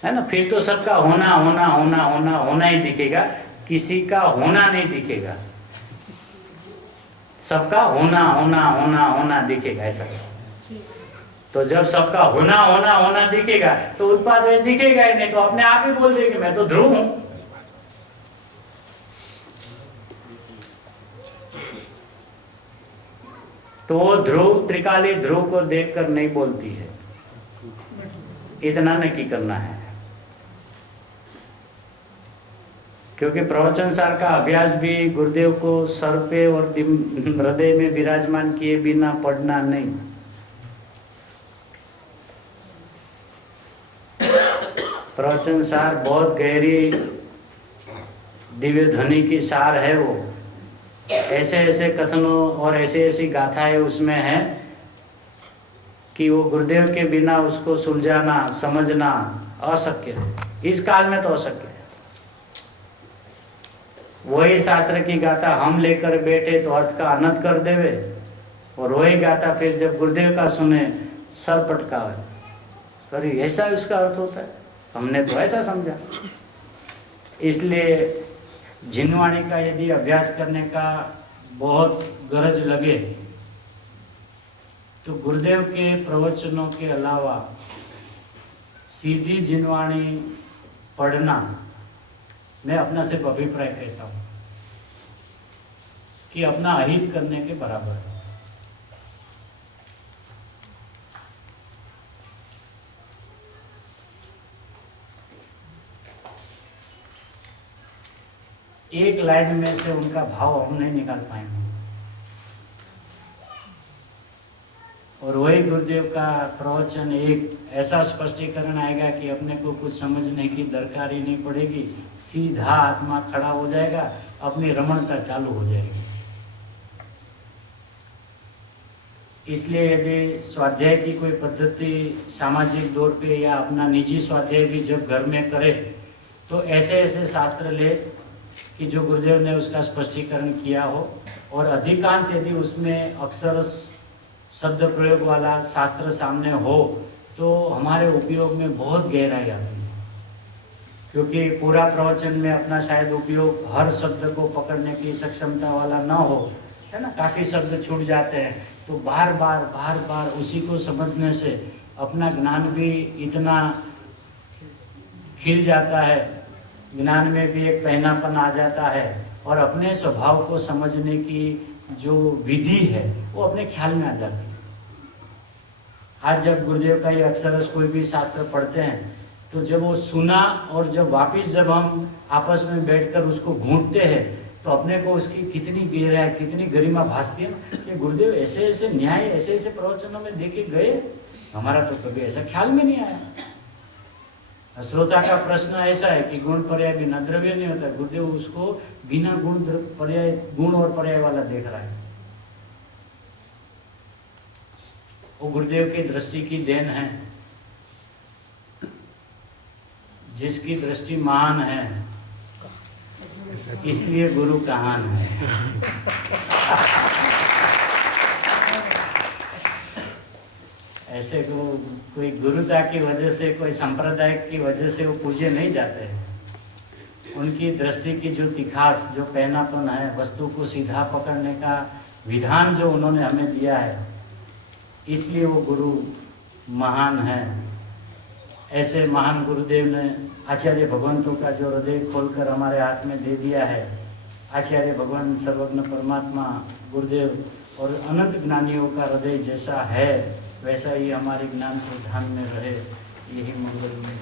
है ना? फिर तो सबका होना होना होना होना होना ही दिखेगा, किसी का होना नहीं दिखेगा। सबका होना होना होना होना दिखेगा ऐसा। तो जब सबका होना होना होना दिखेगा तो उत्पाद दिखेगा ही नहीं, तो अपने आप ही बोल देंगे मैं तो ध्रुव हूं। तो ध्रुव त्रिकाली ध्रुव को देखकर नहीं बोलती है, इतना नक्की करना है। क्योंकि प्रवचन सार का अभ्यास भी गुरुदेव को सर पे और हृदय में विराजमान किए बिना पढ़ना नहीं। प्रवचन सार बहुत गहरी दिव्य ध्वनि की सार है। वो ऐसे ऐसे कथनों और ऐसे ऐसी गाथाएं उसमें है कि वो गुरुदेव के बिना उसको सुलझाना समझना अशक्य है। इस काल में तो अशक्य है। वही शास्त्र की गाथा हम लेकर बैठे तो अर्थ का अनंत कर देवे, और वही गाथा फिर जब गुरुदेव का सुने सर पटकावे। अरे ऐसा उसका अर्थ होता है, हमने तो ऐसा समझा। इसलिए जिनवाणी का यदि अभ्यास करने का बहुत गरज लगे तो गुरुदेव के प्रवचनों के अलावा सीधी जिनवाणी पढ़ना, मैं अपना सिर्फ अभिप्राय कहता हूँ कि अपना अहित करने के बराबर है। एक लाइन में से उनका भाव हम नहीं निकाल पाएंगे, और वही गुरुदेव का प्रवचन एक ऐसा स्पष्टीकरण आएगा कि अपने को कुछ समझने की दरकार ही नहीं पड़ेगी। सीधा आत्मा खड़ा हो जाएगा, अपनी रमणता चालू हो जाएगी। इसलिए यदि स्वाध्याय की कोई पद्धति सामाजिक दौर पे या अपना निजी स्वाध्याय भी जब घर में करे तो ऐसे ऐसे शास्त्र ले कि जो गुरुदेव ने उसका स्पष्टीकरण किया हो, और अधिकांश यदि उसमें अक्षर शब्द प्रयोग वाला शास्त्र सामने हो तो हमारे उपयोग में बहुत गहराई आती है। क्योंकि पूरा प्रवचन में अपना शायद उपयोग हर शब्द को पकड़ने की सक्षमता वाला न हो, है ना, काफ़ी शब्द छूट जाते हैं। तो बार बार उसी को समझने से अपना ज्ञान भी इतना खिल जाता है, ज्ञान में भी एक पहनापन आ जाता है, और अपने स्वभाव को समझने की जो विधि है वो अपने ख्याल में आ जाती है। आज जब गुरुदेव का ये अक्षरस कोई भी शास्त्र पढ़ते हैं तो जब वो सुना और जब वापिस जब हम आपस में बैठकर उसको घूंटते हैं तो अपने को उसकी कितनी गहराई, कितनी गरिमा भासती है कि गुरुदेव ऐसे ऐसे न्याय ऐसे ऐसे प्रवचनों में देके गए, हमारा तो कभी ऐसा ख्याल में नहीं आया। श्रोता का प्रश्न ऐसा है कि गुण पर्याय बिना द्रव्य नहीं होता, गुरुदेव उसको बिना गुण और पर्याय वाला देख रहा है। वो गुरुदेव की दृष्टि की देन है, जिसकी दृष्टि महान है इसलिए गुरु कहान है। ऐसे कोई गुरुता की वजह से, कोई संप्रदाय की वजह से वो पूजे नहीं जाते हैं। उनकी दृष्टि की जो तिखास, जो पहनापन है, वस्तु को सीधा पकड़ने का विधान जो उन्होंने हमें दिया है, इसलिए वो गुरु महान है। ऐसे महान गुरुदेव ने आचार्य भगवंतों का जो हृदय खोलकर हमारे हाथ में दे दिया है, आचार्य भगवान सर्वज्ञ परमात्मा गुरुदेव और अनंत ज्ञानियों का हृदय जैसा है वैसा ही हमारे ज्ञान सिद्धांत में रहे, यही मंगल में।